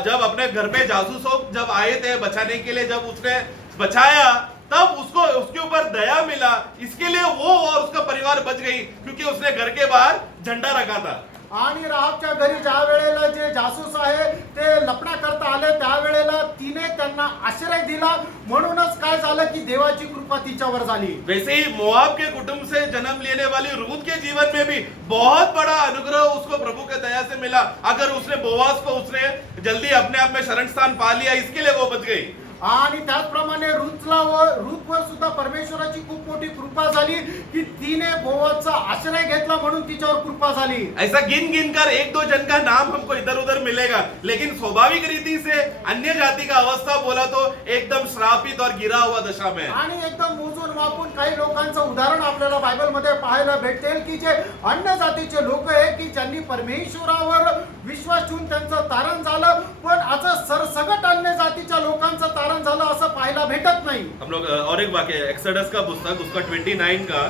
जब अपने घर पे जासूसों जब आए थे बचाने के लिए, जब उसने बचाया तब उसको उसके ऊपर दया मिला, इसके लिए वो और उसका परिवार बच गई, क्योंकि उसने घर के बाहर झंडा रखा था। आणि राहाबच्या घरी ज्या वेळेला जे जासूस आहे ते लपणा करता आले त्यावेळेला तिने त्यांना आश्रय दिला, म्हणूनच काय झालं की देवाची कृपा तिच्यावर झाली। वैसे ही मोआब के कुटुंब से जन्म लेने वाली रूत के जीवन में भी बहुत बड़ा अनुग्रह उसको प्रभु के दया से मिला। अगर उसने बोआज को उसने जल्दी अपने आप में शरण स्थान पा लिया, इसके लिए वो बच गई। आणि त्याचप्रमाणे रूथवर सुद्धा परमेश्वराची खूप मोठी कृपा झाली की तिने बोआजचा आश्रय घेतला, म्हणून तिच्यावर कृपा झाली। ऐसा गिन गिन कर 1-2 जन का नाम हमको इधर उधर मिलेगा, लेकिन स्वाभाविक रीति से अन्य जाति का अवस्था बोला तो एकदम श्रापित और गिरा हुआ दशा में। आणि एकदम मोजून मापून काही लोकांचं उदाहरण आपल्याला बायबल मध्ये पाहायला भेटेल की जे अन्य जातीचे लोक आहे की ज्यांनी परमेश्वरावर विश्वास ठेवून त्यांचं तारण झालं, पण असं सरसगट अन्य जातीच्या लोकांचं तारण झालं असं पाहायला भेटत नाही। हम लोग और एक वाक्य एक्सोडस का पुस्तक उसका 29 का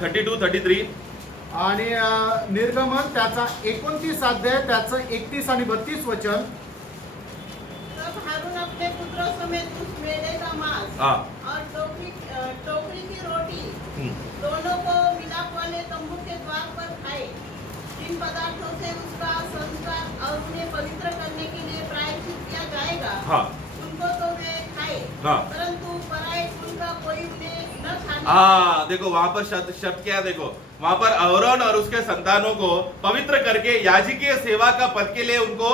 32-33 आणि निर्गमन त्याचा 29 अध्याय त्याचं 31 आणि 32 वचन। तब हारून अपने पुत्रों समेत उस मेढ़े का मांस हाँ। और टोकरी की रोटी दोनों को मिलाप वाले तंबू के द्वार पर खाए। इन पदार्थों से उसका संस्कार और उन्हें पवित्र करने के लिए प्रायश्चित किया जाएगा। हाँ। उनको तो वे खाए, हाँ। परंतु पराये कुल का कोई उन्हें न खाने। हाँ, देखो वहां पर शब्द क्या, देखो वहां पर अहरोन और उसके संतानों को पवित्र करके याजकीय सेवा का पद के लिए उनको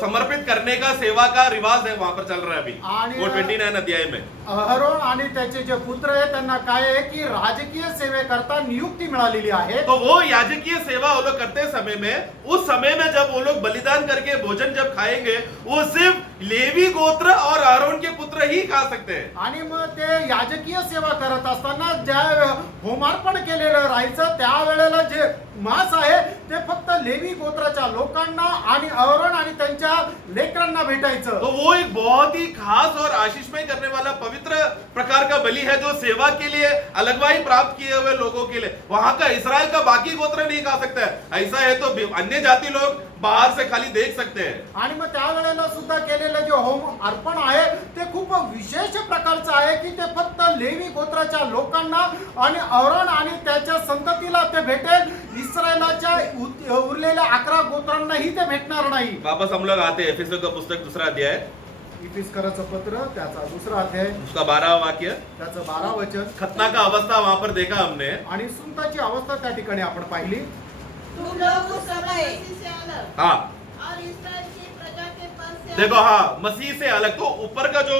समर्पित करने का सेवा का रिवाज है, वहां पर चल रहा है अभी वो 29 अध्याय में। अहरोन आणि त्याचे जे पुत्र आहे त्यांना काय आहे की राजकीय सेवेकरता नियुक्ती मिळालेली आहे। तो वो याजकीय सेवा वो लोग करते समय में, उस समय में जब वो लोग बलिदान करके भोजन जब खाएंगे, वो सिर्फ लेवी गोत्र और अहरोन के पुत्र ही खा सकते हैं। आणि मग ते याजकीय सेवा करत असताना ज्या होमार्पण केलेलं राहायचं त्यावेळेला जे मांस आहे ते फक्त लेवी गोत्राच्या लोकांना आणि अहरोन आणि त्यांच्या लेकरांना भेटायचं। तो वो एक बहुत ही खास और आशीषमय करने वाला पवित्र प्रकार का बलि है, जो सेवा के लिए अलगवाई प्राप्त किए हुए लोगों के लिए। वहां का इस्राएल का बाकी गोत्र नहीं खा सकता है। ऐसा है तो अन्य जाति लोग बाहर से खाली देख सकते हैं। आणि मग त्यावेळेला सुद्धा केलेलं जे होम अर्पण आहे ते खूप विशेष प्रकारचं आहे की ते फक्त लेवी गोत्राच्या लोकांना आणि अहरोन आणि त्याच्या संततीला ते भेटेल, इस्रायलाच्या उरलेल्या 11 गोत्रांनाही ते भेटणार नाही। वापस हम लोग आते हैं एफेसों का पुस्तक 2 अध्याय, इफिसकराचं पत्र त्याचा 2 अध्याय उसका 12वां वाक्य। त्याचं 12 वचन। खतना का अवस्था वहां पर देखा हमने, आणि सुंताची अवस्था त्या ठिकाणी आपण पाहिली। तुम लोग उस समय मसीह से अलग हाँ और इस्राएल की प्रजा के पद से देखो, हाँ मसीह से अलग। तो ऊपर का जो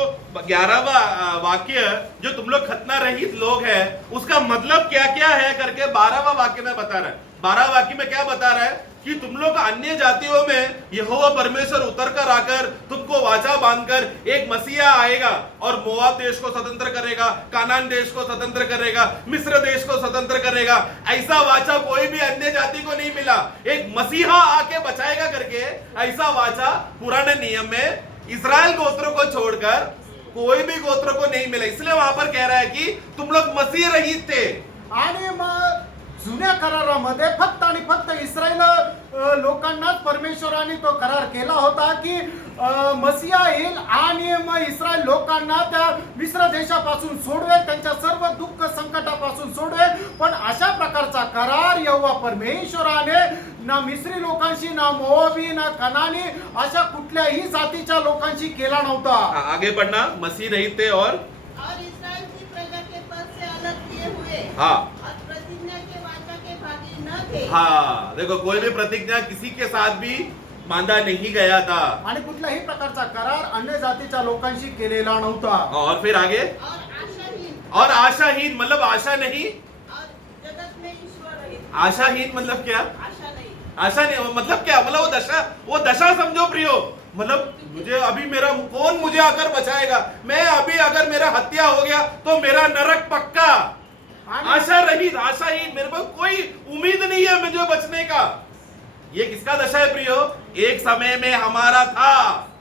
11वां वाक्य, जो तुम लोग खतना रहित लोग हैं, उसका मतलब क्या क्या है करके 12वां वाक्य में बता रहा है। 12 वाक्य में क्या बता रहा है कि तुम लोग अन्य जातियों में यहोवा परमेश्वर उतर कर आकर तुमको वाचा बांधकर एक मसीहा आएगा और मोआब देश को स्वतंत्र करेगा, कानान देश को स्वतंत्र करेगा, मिस्र देश को स्वतंत्र करेगा। ऐसा वाचा कोई भी अन्य जाति को नहीं मिला। एक मसीहा आके बचाएगा करके ऐसा वाचा पुराने नियम में इस्राएल गोत्रों को छोड़कर कोई भी गोत्र को नहीं मिला। इसलिए वहां पर कह रहा है कि तुम लोग मसीह रहित थे। आणि मग जुन्या करारामध्ये फक्त आणि फक्त इस्रायल लोकांनाच परमेश्वराने तो करार केला होता की मसीहा येईल आणि मग इस्रायल लोकांना त्या मिस्र देशापासून सोडवे, त्यांच्या सर्व दुःख संकटापासून सोडवे। पण अशा प्रकारचा करार यहोवा परमेश्वराने ना मिस्री लोकांशी, ना मोआबी, ना कनानी अशा कुठल्याही जातीच्या लोकांशी केला नव्हता। आगे बढ़ना, मसीह रहित थे और इस्राएल की प्रजा के पद से अलग किए हुए हाँ और प्रतिज्ञा के वाचा के भागी न थे। हाँ, देखो कोई भी प्रतिज्ञा किसी के साथ भी बांधा नहीं गया था आणि कुठल्याही प्रकारचा करार अन्य जातीच्या लोकांशी केलेला नव्हता। और फिर आगे और आशाहीन मतलब आशा नहीं, और जगत में ईश्वर रहित। आशाहीन मतलब क्या? आशा नहीं। आशा नहीं मतलब क्या? मतलब वो दशा समझो प्रियो। मतलब मुझे अभी मेरा कौन मुझे आकर बचाएगा? मैं अभी अगर मेरा हत्या हो गया तो मेरा नरक पक्का। आशा रहित, आशाहीन, मेरे पास कोई उम्मीद नहीं है मुझे बचने का। ये किसका दशा है प्रियो? एक समय में हमारा था।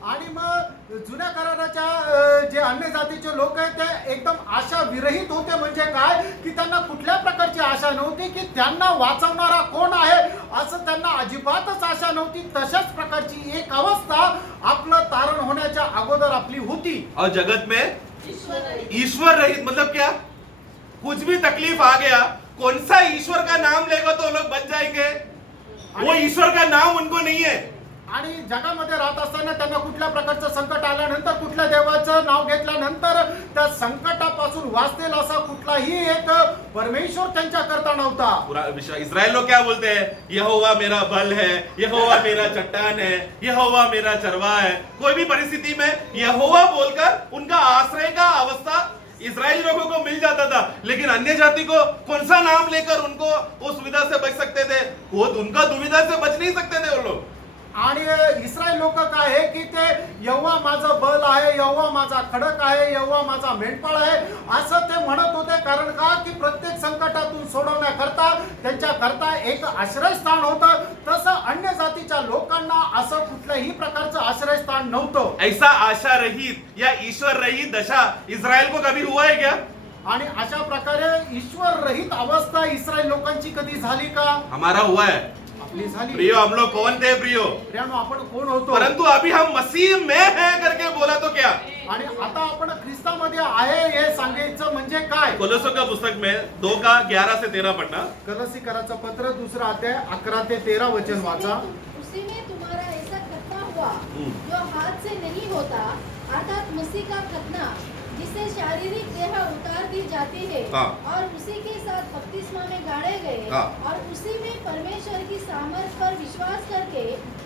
आणि मग जुन्या कराराच्या जे अन्य जातीचे लोक आहेत ते एकदम आशा विरहित होते। म्हणजे काय की त्यांना कुठल्या प्रकारची आशा नव्हती की त्यांना वाचवणारा कोण आहे असं त्यांना अजिबातच आशा नव्हती। तशाच प्रकारची एक अवस्था आपलं तारण होण्याच्या अगोदर आपली होती। और जगत में ईश्वर रहित। ईश्वर रहित मतलब क्या? कुछ भी तकलीफ आ गया, कौन सा ईश्वर का नाम लेगा तो लोग बच जाएंगे? वो ईश्वर का नाम उनको नहीं है। आणि जगामध्ये राहत असताना त्यांना कुठल्या प्रकारचं संकट आल्यानंतर, कुठल्या देवाचं नाव घेतल्यानंतर त्या संकटापासून वाचतील असा कुठलाही एक परमेश्वर त्यांच्या करता नव्हता। पूरा विश्व इस्राएल लोग क्या बोलते हैं? यहोवा मेरा बल है, यहोवा मेरा चट्टान है, यहोवा मेरा चरवाहा है। कोई भी परिस्थिति में यहोवा बोलकर उनका आश्रय का अवस्था इस्राएली लोगों को मिल जाता था। लेकिन अन्य जाति को कौन सा नाम लेकर उनको वो सुविधा से बच सकते थे? वो उनका दुविधा से बच नहीं सकते थे वो लोग। आणि इस्रायल लोक काय आहे की ते यहोवा माझं बल आहे, यहोवा माझा खडक आहे, यहोवा माझा मेंढपाळ आहे असं ते म्हणत होते। कारण का की प्रत्येक संकटातून सोडवण्याकरता त्यांच्या करता एक आश्रयस्थान होतं। तसं अन्य जातीच्या लोकांना असं कुठल्याही प्रकारचं आश्रयस्थान नव्हतं। ऐसा आशा रहित या ईश्वर रहित दशा इस्राएल को कभी हुआ है क्या? आणि अशा प्रकारे ईश्वर रहित अवस्था इस्रायल लोकांची कधी झाली का? हमारा हुआ है आपली झाली। प्रियो। हम लोग कौन थे प्रियो? प्रियानो, आपण कोण होतो? परंतु अभी हम मसीह में हैं करके बोला तो क्या? आणि आता आपण ख्रिस्तामध्ये आहे हे सांगायचं म्हणजे काय? कोलोसों का पुस्तक में 2 का 11 से 13 पढ़ना। कलसीकराचं पत्र 2 अध्याय 11 ते 13 वचन वाचा। उसी में तुम्हारा ऐसा खतना हुआ जो हाथ से नहीं होता, अर्थात मसीह का खतना जिससे शारीरिक देह उतार दी जाती है और उसी के साथ बपतिस्मा में गाड़े गए और उसी में परमेश्वर की सामर्थ पर विश्वास करके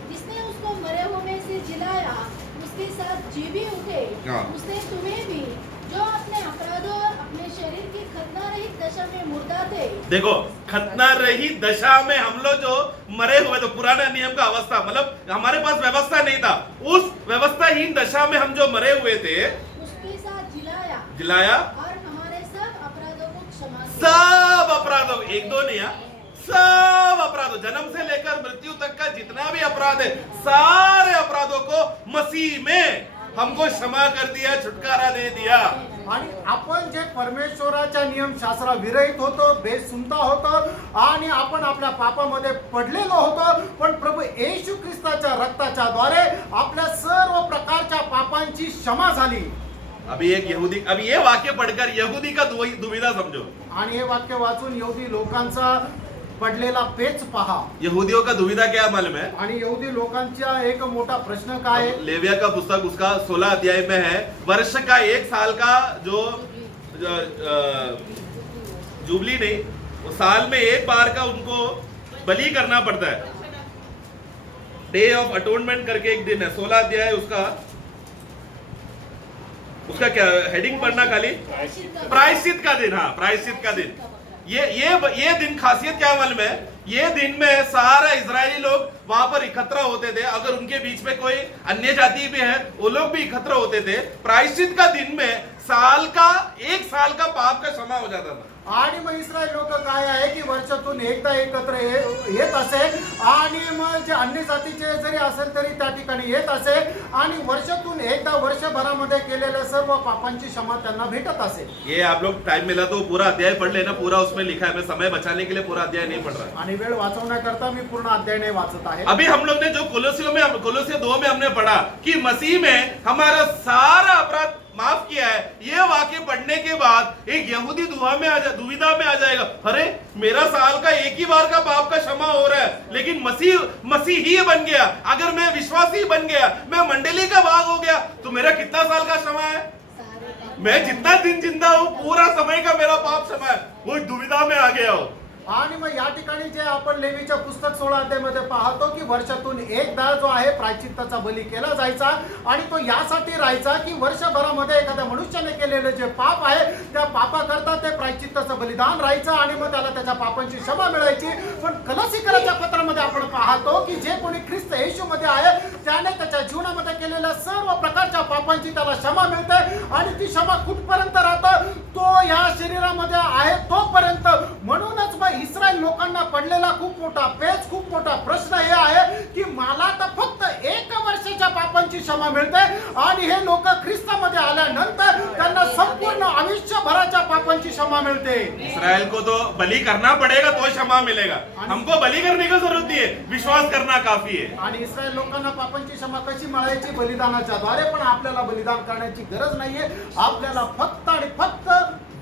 जिसने उसको मरे हुए में से जिलाया उसके साथ जी भी उठे, उसने तुम्हें भी जो अपने अपराधों और अपने शरीर की खतना रहित दशा में मुर्दा थे। देखो, खतना रहित दशा में हम लोग जो मरे हुए, तो पुराना नियम का अवस्था मतलब हमारे पास व्यवस्था नहीं था। उस व्यवस्थाहीन दशा में हम जो मरे हुए थे उसके साथ जिलाया और हमारे सब अपराधों को क्षमा किया। सब अपराधों, 1-2 नहीं, सब अपराधों, जन्म से लेकर मृत्यु तक का जितना भी अपराध है सारे अपराधों को मसीह में हमको क्षमा कर दिया, छुटकारा दे दिया। आणि आपण जे परमेश्वराच्या नियम शास्त्रा विरहित होतो, बेसुंता होतो आणि आपण आपल्या पापामध्ये पडलेलो होतो, पण प्रभू येशू ख्रिस्ताच्या रक्ताच्या द्वारे आपल्या सर्व प्रकारच्या पापांची क्षमा झाली। अभी एक यहूदी, अभी ये वाक्य पढ़कर यहूदी का दुविधा समझो। आणि हे वाक्य वाचून यहूदी लोकांचा पडलेला पेच पहा। यहूदियों का दुविधा क्या मालूम है? आणि यहूदी लोकांचा एक मोठा प्रश्न काय आहे? लेविया का पुस्तक उसका 16 अध्याय में है। वर्ष का 1 साल का जो जुबली नहीं, वो साल में 1 बार का उनको बलि करना पड़ता है। डे ऑफ अटोनमेंट करके एक दिन है, 16 अध्याय उसका क्या हेडिंग पढ़ना खाली? प्रायश्चित का दिन। हाँ, प्रायश्चित का दिन। ये दिन खासियत क्या मालूम है? ये दिन में सारा इजरायली लोग वहां पर इकट्ठा होते थे। अगर उनके बीच में कोई अन्य जाति भी है वो लोग भी इकट्ठा होते थे। प्रायश्चित का दिन में एक साल का पाप का क्षमा हो जाता था। आणि मग इस्रायल लोक काय आहे की वर्षातून एकदा एकत्र येत असे आणि मग जे अन्य जातीचे जरी असेल तरी त्या ठिकाणी येत असे आणि वर्षातून एकदा वर्षभरामध्ये केलेल्या सर्व पापांची क्षमा त्यांना भेटत असे। ये आप लोग टाइम मिला तो पूरा अध्याय पढ़ लेना, पूरा उसमें लिखा है। मैं समय बचाने के लिए पूरा अध्याय नहीं पढ़ रहा। आणि वेळ वाचवण्याकरता मी पूर्ण अध्याय नहीं वाचत आहे। अभी हम लोग ने जो कोलोसियों 2 में हमने पढ़ा कि मसीह में हमारा सारा अपराध माफ किया है, ये वाक्य पढ़ने के बाद एक यहूदी दुविधा में आ जाएगा। अरे मेरा साल का एक ही बार का पाप का क्षमा हो रहा है, लेकिन मसीही बन गया, अगर मैं विश्वासी बन गया, मैं मंडली का भाग हो गया, तो मेरा कितना साल का क्षमा है? मैं जितना दिन जिंदा हूं पूरा समय का मेरा पाप क्षमा है। वो दुविधा में आ गया हो। आणि मग या ठिकाणी जे आपण लेवीच्या पुस्तक 16 अध्यायामध्ये पाहतो की वर्षातून एकदा जो आहे प्रायश्चित्ताचा बली केला जायचा आणि तो यासाठी राहायचा की वर्षभरामध्ये एखाद्या मनुष्याने केलेले जे पाप आहे त्या पापाकरता ते प्रायश्चित्ताचं बलिदान राहायचं आणि मग त्याला त्याच्या पापांची क्षमा मिळायची। पण कलोसीकराच्या पत्रामध्ये आपण पाहतो की जे कोणी ख्रिस्त येशूमध्ये आहे त्याने त्याच्या जीवनामध्ये केलेल्या सर्व प्रकारच्या पापांची त्याला क्षमा मिळते आणि ती क्षमा कुठपर्यंत राहतं? तो या शरीरामध्ये आहे तोपर्यंत। म्हणूनच मग इस्रायल लोकांना पडलेला खूप मोठा प्रश्न हे आहे की मला तर फक्त 1 वर्षाच्या पापांची क्षमा मिळते आणि हे लोक ख्रिस्तामध्ये आल्यानंतर त्यांना संपूर्ण आयुष्यभराच्या पापांची क्षमा मिळते। इस्राएल को तो बलि करना पड़ेगा तो क्षमा मिलेगा, हमको बलि करने की जरूरत नहीं है, विश्वास करना काफी है। आणि इस्रायल लोकांना पापांची क्षमा कशी मिळायची? बलिदानाच्या द्वारे। पण आपल्याला बलिदान करण्याची गरज नाहीये, आपल्याला फक्त आणि फक्त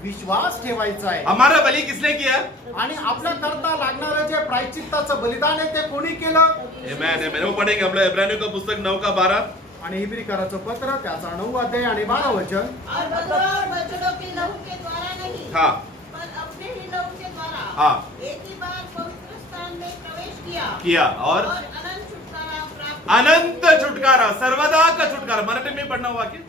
विश्वास ठेवायचा आहे। हमारा बलि किसने किया? आणि आपल्या करता लागणारे जे प्रायश्चित्ताचं बलिदान आहे ते कोणी केलं? आमेन। वो पढ़ेंगे हम लोग इब्रानियों का पुस्तक 9 का 12 आणि इब्रिकराचं पत्र त्याचा 9 अध्याय आणि 12 वचन। और भगवान बछड़ों के लहू के द्वारा नहीं, हाँ पर अपने ही लहू के द्वारा हाँ एक ही बार पवित्र स्थान में प्रवेश किया और अनंत छुटकारा प्राप्त। अनंत छुटकारा, सर्वदा का छुटकारा। मराठी में पढ़ना हुआ कि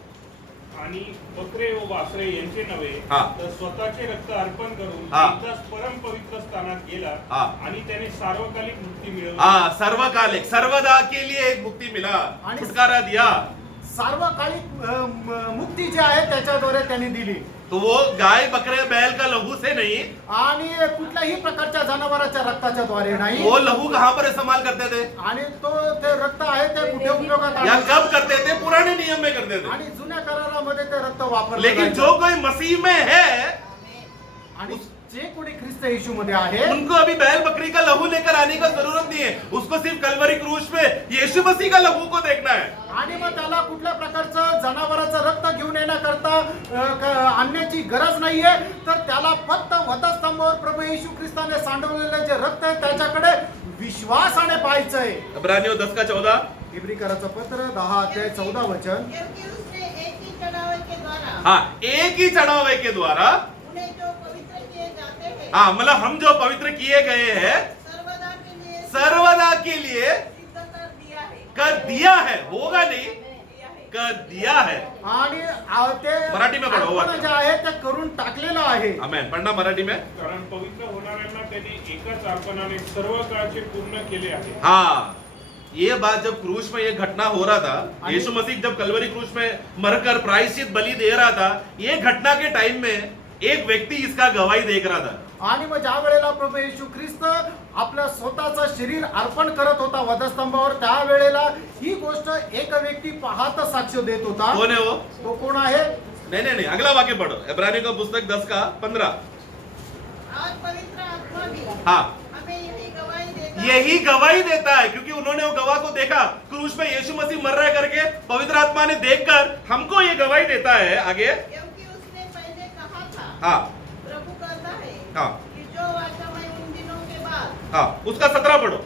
आणि बकरे व वासरे यांचे नव्हे हा. तर स्वतःचे रक्त अर्पण करून हा. एकदाच परम पवित्र स्थानात गेला हा. आणि त्याने सार्वकालिक मुक्ती मिळवली। हाँ, सर्वकालिक, सर्वदा के लिए एक मुक्ति मिला, आणि छुटकारा दिया। सार्वकालिक मुक्ती जी आहे त्याच्याद्वारे त्यांनी दिली। तो वो गाय बकरे बैल का लहू से नहीं, आणि कुठल्याही प्रकारच्या जनावराच्या रक्ताच्या द्वारे नाही। वो लहू कहाँ पर इस्तेमाल करते थे? आणि तो ते रक्त आहे ते कुठे उपयोगात या आले? कब करते थे? पुराने नियम में करते थे। आणि जुन्या करारामध्ये ते रक्त वापरले लेकिन जो कोई मसीह में है आणि जे कोणी ख्रिस्त येशू मध्ये आहे उनको अभी बैल बकरी का लहू लेकर आने का जरूरत नहीं है, उसको सिर्फ कलवरी क्रूस पे यीशु मसीह का लहू को देखना है। आणि मग त्याला कुठल्या प्रकारचं जनावराचं रक्त घेऊन येण्याकरता आणण्याची गरज नाहीये, तर त्याला फक्त वधस्तंभावर प्रभू येशू ख्रिस्ताने सांडवलेले जे रक्त आहे त्याच्याकडे विश्वासाने पाहायचंय। इब्रानियों 10 का 14 इब्रिकराचं पत्र 10 अध्याय 14 वचन। क्योंकि उसने एक ही चढ़ावे के द्वारा हाँ, एक ही चढ़ावे के द्वारा, उन्हें जो पवित्र किए जाते हैं हाँ मतलब हम जो पवित्र किए गए हैं सर्वदा के लिए सिद्ध कर दिया है, होगा नहीं, कर दिया है। आणि ते मराठी में पढ़ो, अर्पण जे आहे ते करून टाकलेलं आहे। आमेन। पढ़ना मराठी में। कारण पवित्र होणाऱ्यांना त्यांनी एकाच अर्पणाने सर्व काळचे पूर्ण केले आहे। हाँ, ये बात जब क्रूस में ये घटना हो रहा था, यीशु मसीह जब कलवरी क्रूस में मरकर प्रायश्चित बलि दे रहा था, ये घटना के टाइम में एक व्यक्ति इसका गवाही देख रहा था। आणि मग ज्या वेळेला प्रभू येशू ख्रिस्त आपलं स्वतःचं शरीर अर्पण करत होता वधस्तंभावर, त्या वेळेला ही गोष्ट एक व्यक्ती पाहत साक्ष देत होता। कौन है वो? तो कोण आहे? नहीं, अगला वाक्य पढ़ो, इब्रानियों का पुस्तक 10 का 15। आज पवित्र आत्मा भी हाँ, हमें यही गवाही देता है, क्योंकि उन्होंने वो गवाह को देखा क्रूस पे यीशु मसीह मर रहा है करके, पवित्र आत्मा ने देखकर हमको ये गवाही देता है। आगे, क्योंकि उसने पहले कहा था, हाँ प्रभु कहता है हाँ कि जो वाचा मैं उन दिनों के बाद हाँ, उसका 17 पढ़ो।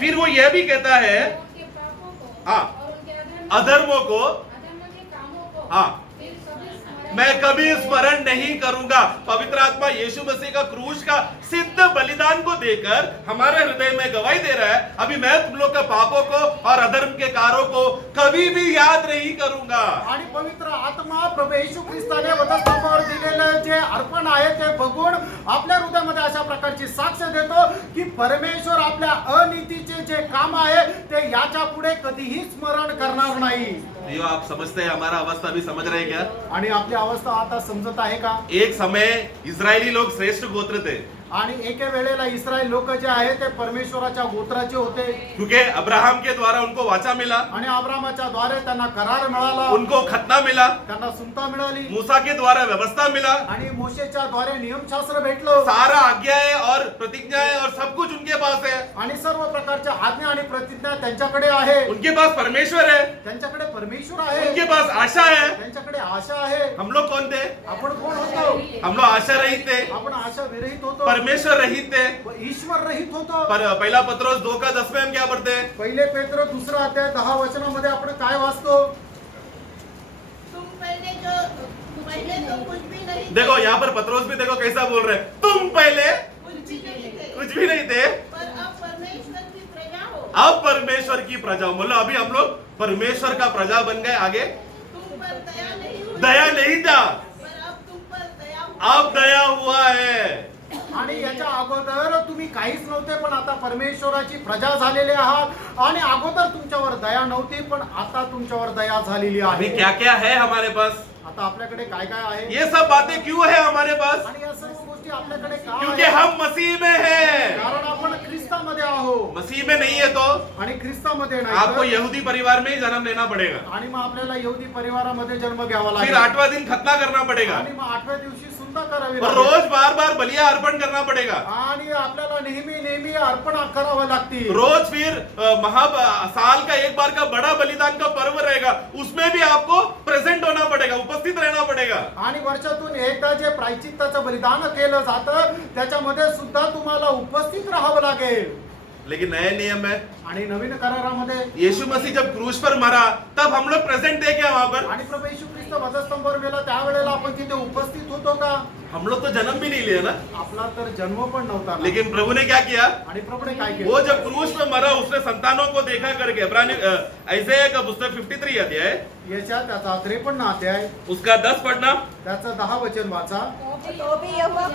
फिर वो यह भी कहता है, उनके पापों को हाँ, और उनके अधर्मों को, अधर्म के कामों को हाँ, फिर सभी स्मरण मैं कभी स्मरण नहीं करूंगा। पवित्र आत्मा यीशु मसीह का क्रूस का सिद्ध बलिदान को देकर हमारे हृदय में गवाही दे रहा है, अभी मैं तुम लोग के पापों को और अधर्म के कार्यों को कभी भी याद नहीं करूंगा। आणि पवित्र आत्मा प्रभू येशू ख्रिस्ताने वधस्तंभावर दिलेलं जे अर्पण आहे ते बघून आपल्या हृदयामध्ये अशा प्रकारची साक्ष देतो की परमेश्वर आपल्या अनीतीचे जे काम आहे ते याच्या पुढे कधीही स्मरण करणार नाही। ये आप समझते हैं, हमारा अवस्था भी समझ रहे हैं क्या? आणि आपली अवस्था आता समजत आहे का? एक समय इस्राएली लोग श्रेष्ठ गोत्र थे, आणि एके वेळेला इस्रायल लोक जे आहे ते परमेश्वराच्या गोत्राचे होते, क्योंकि अब्राहम के द्वारा उनको वाचा मिला, आणि अब्रामाच्या द्वारे त्यांना करार मिळाला, उनको खतना मिला, त्यांना सुमता मिळाली, मूसा के द्वारा व्यवस्था मिला, आणि मोशेच्या द्वारे नियमशास्त्र भेटलं, सारा आज्ञाएं और प्रतिज्ञाएं और सब कुछ उनके पास है, आणि सर्व प्रकारच्या आज्ञा आणि प्रतिज्ञा त्यांच्याकडे आहे, उनके पास परमेश्वर है, त्यांच्याकडे परमेश्वर आहे, उनके पास आशा है। त्यांच्याकडे आशा आहे। हम लोग कौन थे? आपण कोण होतो? हम लोग आशा रहित थे, आपण आशा विरहित होतो, परमेश्वर रहित थे। व ईश्वर रहित होतो। पर पहला पत्रोस 2:10 में हम क्या पढ़ते हैं? पहिले पेत्र 2 अध्याय 10 वचनामध्ये आपण काय वाचतो? तुम पहले तो कुछ भी नहीं थे, देखो यहाँ पर पत्रोस भी देखो कैसा बोल रहे हैं, तुम पहले कुछ भी नहीं थे, कुछ भी नहीं थे, पर अब परमेश्वर की प्रजा हो। अब परमेश्वर की प्रजा हो। बोलो अभी हम लोग परमेश्वर का प्रजा बन गए। आगे तुम पर दया नहीं हुई, दया नहीं था, पर अब तुम पर दया हुई। अब दया हुआ है। आणि याच्या अगोदर तुम्ही काहीच नव्हते पण आता परमेश्वराची प्रजा झालेले आहात, आणि अगोदर तुमच्यावर दया नव्हती पण आता तुमच्यावर दया झालेली अभी आहे। क्या क्या है हमारे पास? आता आपल्याकडे काय काय आहे? ये सब बातें क्यों है हमारे पास? आणि या सर्व गोष्टी आपल्याकडे का क्योंकि आहेत? हम मसीह में हैं। कारण आपण ख्रिस्तामध्ये आहोत, मसीह में नहीं है तो आणि ख्रिस्तामध्ये आपको नाही यहूदी परिवार में ही जन्म लेना पड़ेगा, आणि मग आपल्याला यहुदी परिवारामध्ये जन्म घ्यावा फिर लागेल, 8वां दिन खतना करना पड़ेगा, आणि मग 8व्या दिवशी सुद्धा करावी और लागेल, रोज बार बार बलिया अर्पण करना पड़ेगा, आणि आपल्याला नेहमी अर्पण करावं लागतील। रोज फिर साल का एक बार का बड़ा बलिदान का पर्व रहेगा, उसमें भी आपको प्रेजेंट होना पड़ेगा, उपस्थित रहना पड़ेगा। आणि वर्षातून एकदा जे प्रायश्चित्ताचं बलिदान केलं जातं त्याच्यामध्ये सुद्धा तुम्हाला उपस्थित राहावं लागेल। लेकिन नया नियम है, आणि नवीन करारामध्ये यीशु मसीह जब क्रूस पर मरा तब हम लोग प्रेजेंट थे क्या वहां पर? आणि प्रभू येशू ख्रिस्त वधस्तंभावर गेला त्यावेळेला आपण तिथे उपस्थित होतो का? हम लोग तो जन्म भी नहीं लिया ना, आपला तर जन्म पण नव्हता ना। लेकिन प्रभु ने क्या किया? आणि प्रभूने काय वो केलं? जब क्रूस पे मरा उसने संतानों को देखा करके, ऐसे का पुस्तक 53 अध्याय याच्या त्याचा 53 अध्याय उसका 10 पढ़ना। त्याचं 10 वचन वाचा। तो भी यहोवा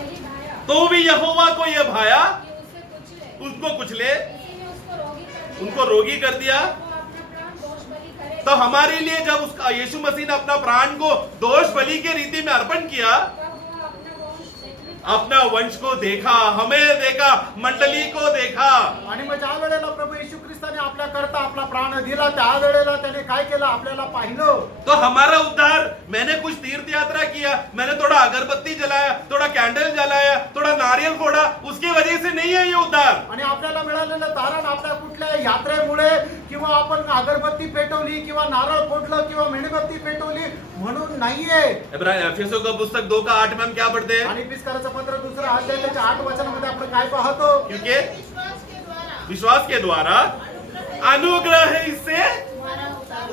तो भी यहोवा को ये भाया कि उसे कुचले, उसको कुचले, इसी ने उसको रोगी कर दिया, उनको रोगी कर दिया। वो अपना प्राण दोष बलि करे, तो हमारे लिए जब उसका यीशु मसीह ने अपना प्राण को दोष बलि के रीति में अर्पण किया, तब वो अपना वंश देखने अपना वंश को देखा, हमें देखा, मंडली को देखा। आणि मग ज्या वेळेला प्रभू येशू ख्रिस्ताने आपल्या करता आपला प्राण दिला त्यावेळेला त्याने काय केलं? आपल्याला पाहिलं। तो हमारा उद्धार, मैंने कुछ तीर्थ यात्रा किया, मैंने थोड़ा अगरबत्ती जलाया, थोड़ा कैंडल जलाया, थोड़ा नारियल फोड़ा, उसकी वजह से नहीं है ये उद्धार। आणि आपल्याला मिळालेलं तारण आपल्या कुठल्या यात्रेमुळे किंवा आपण अगरबत्ती पेटवली किंवा नारळ फोडलं किंवा मेणबत्ती पेटवली म्हणून नाहीये। एफेसों का पुस्तक 2:8 में हम क्या पढ़ते हैं? आणि इफिसकाराचं पत्र 2 अध्याय त्याच्या 8 वचनामध्ये आपण काय पाहतो? क्योंकि विश्वास के द्वारा विश्वास के द्वारा अनुग्रह से तुम्हारा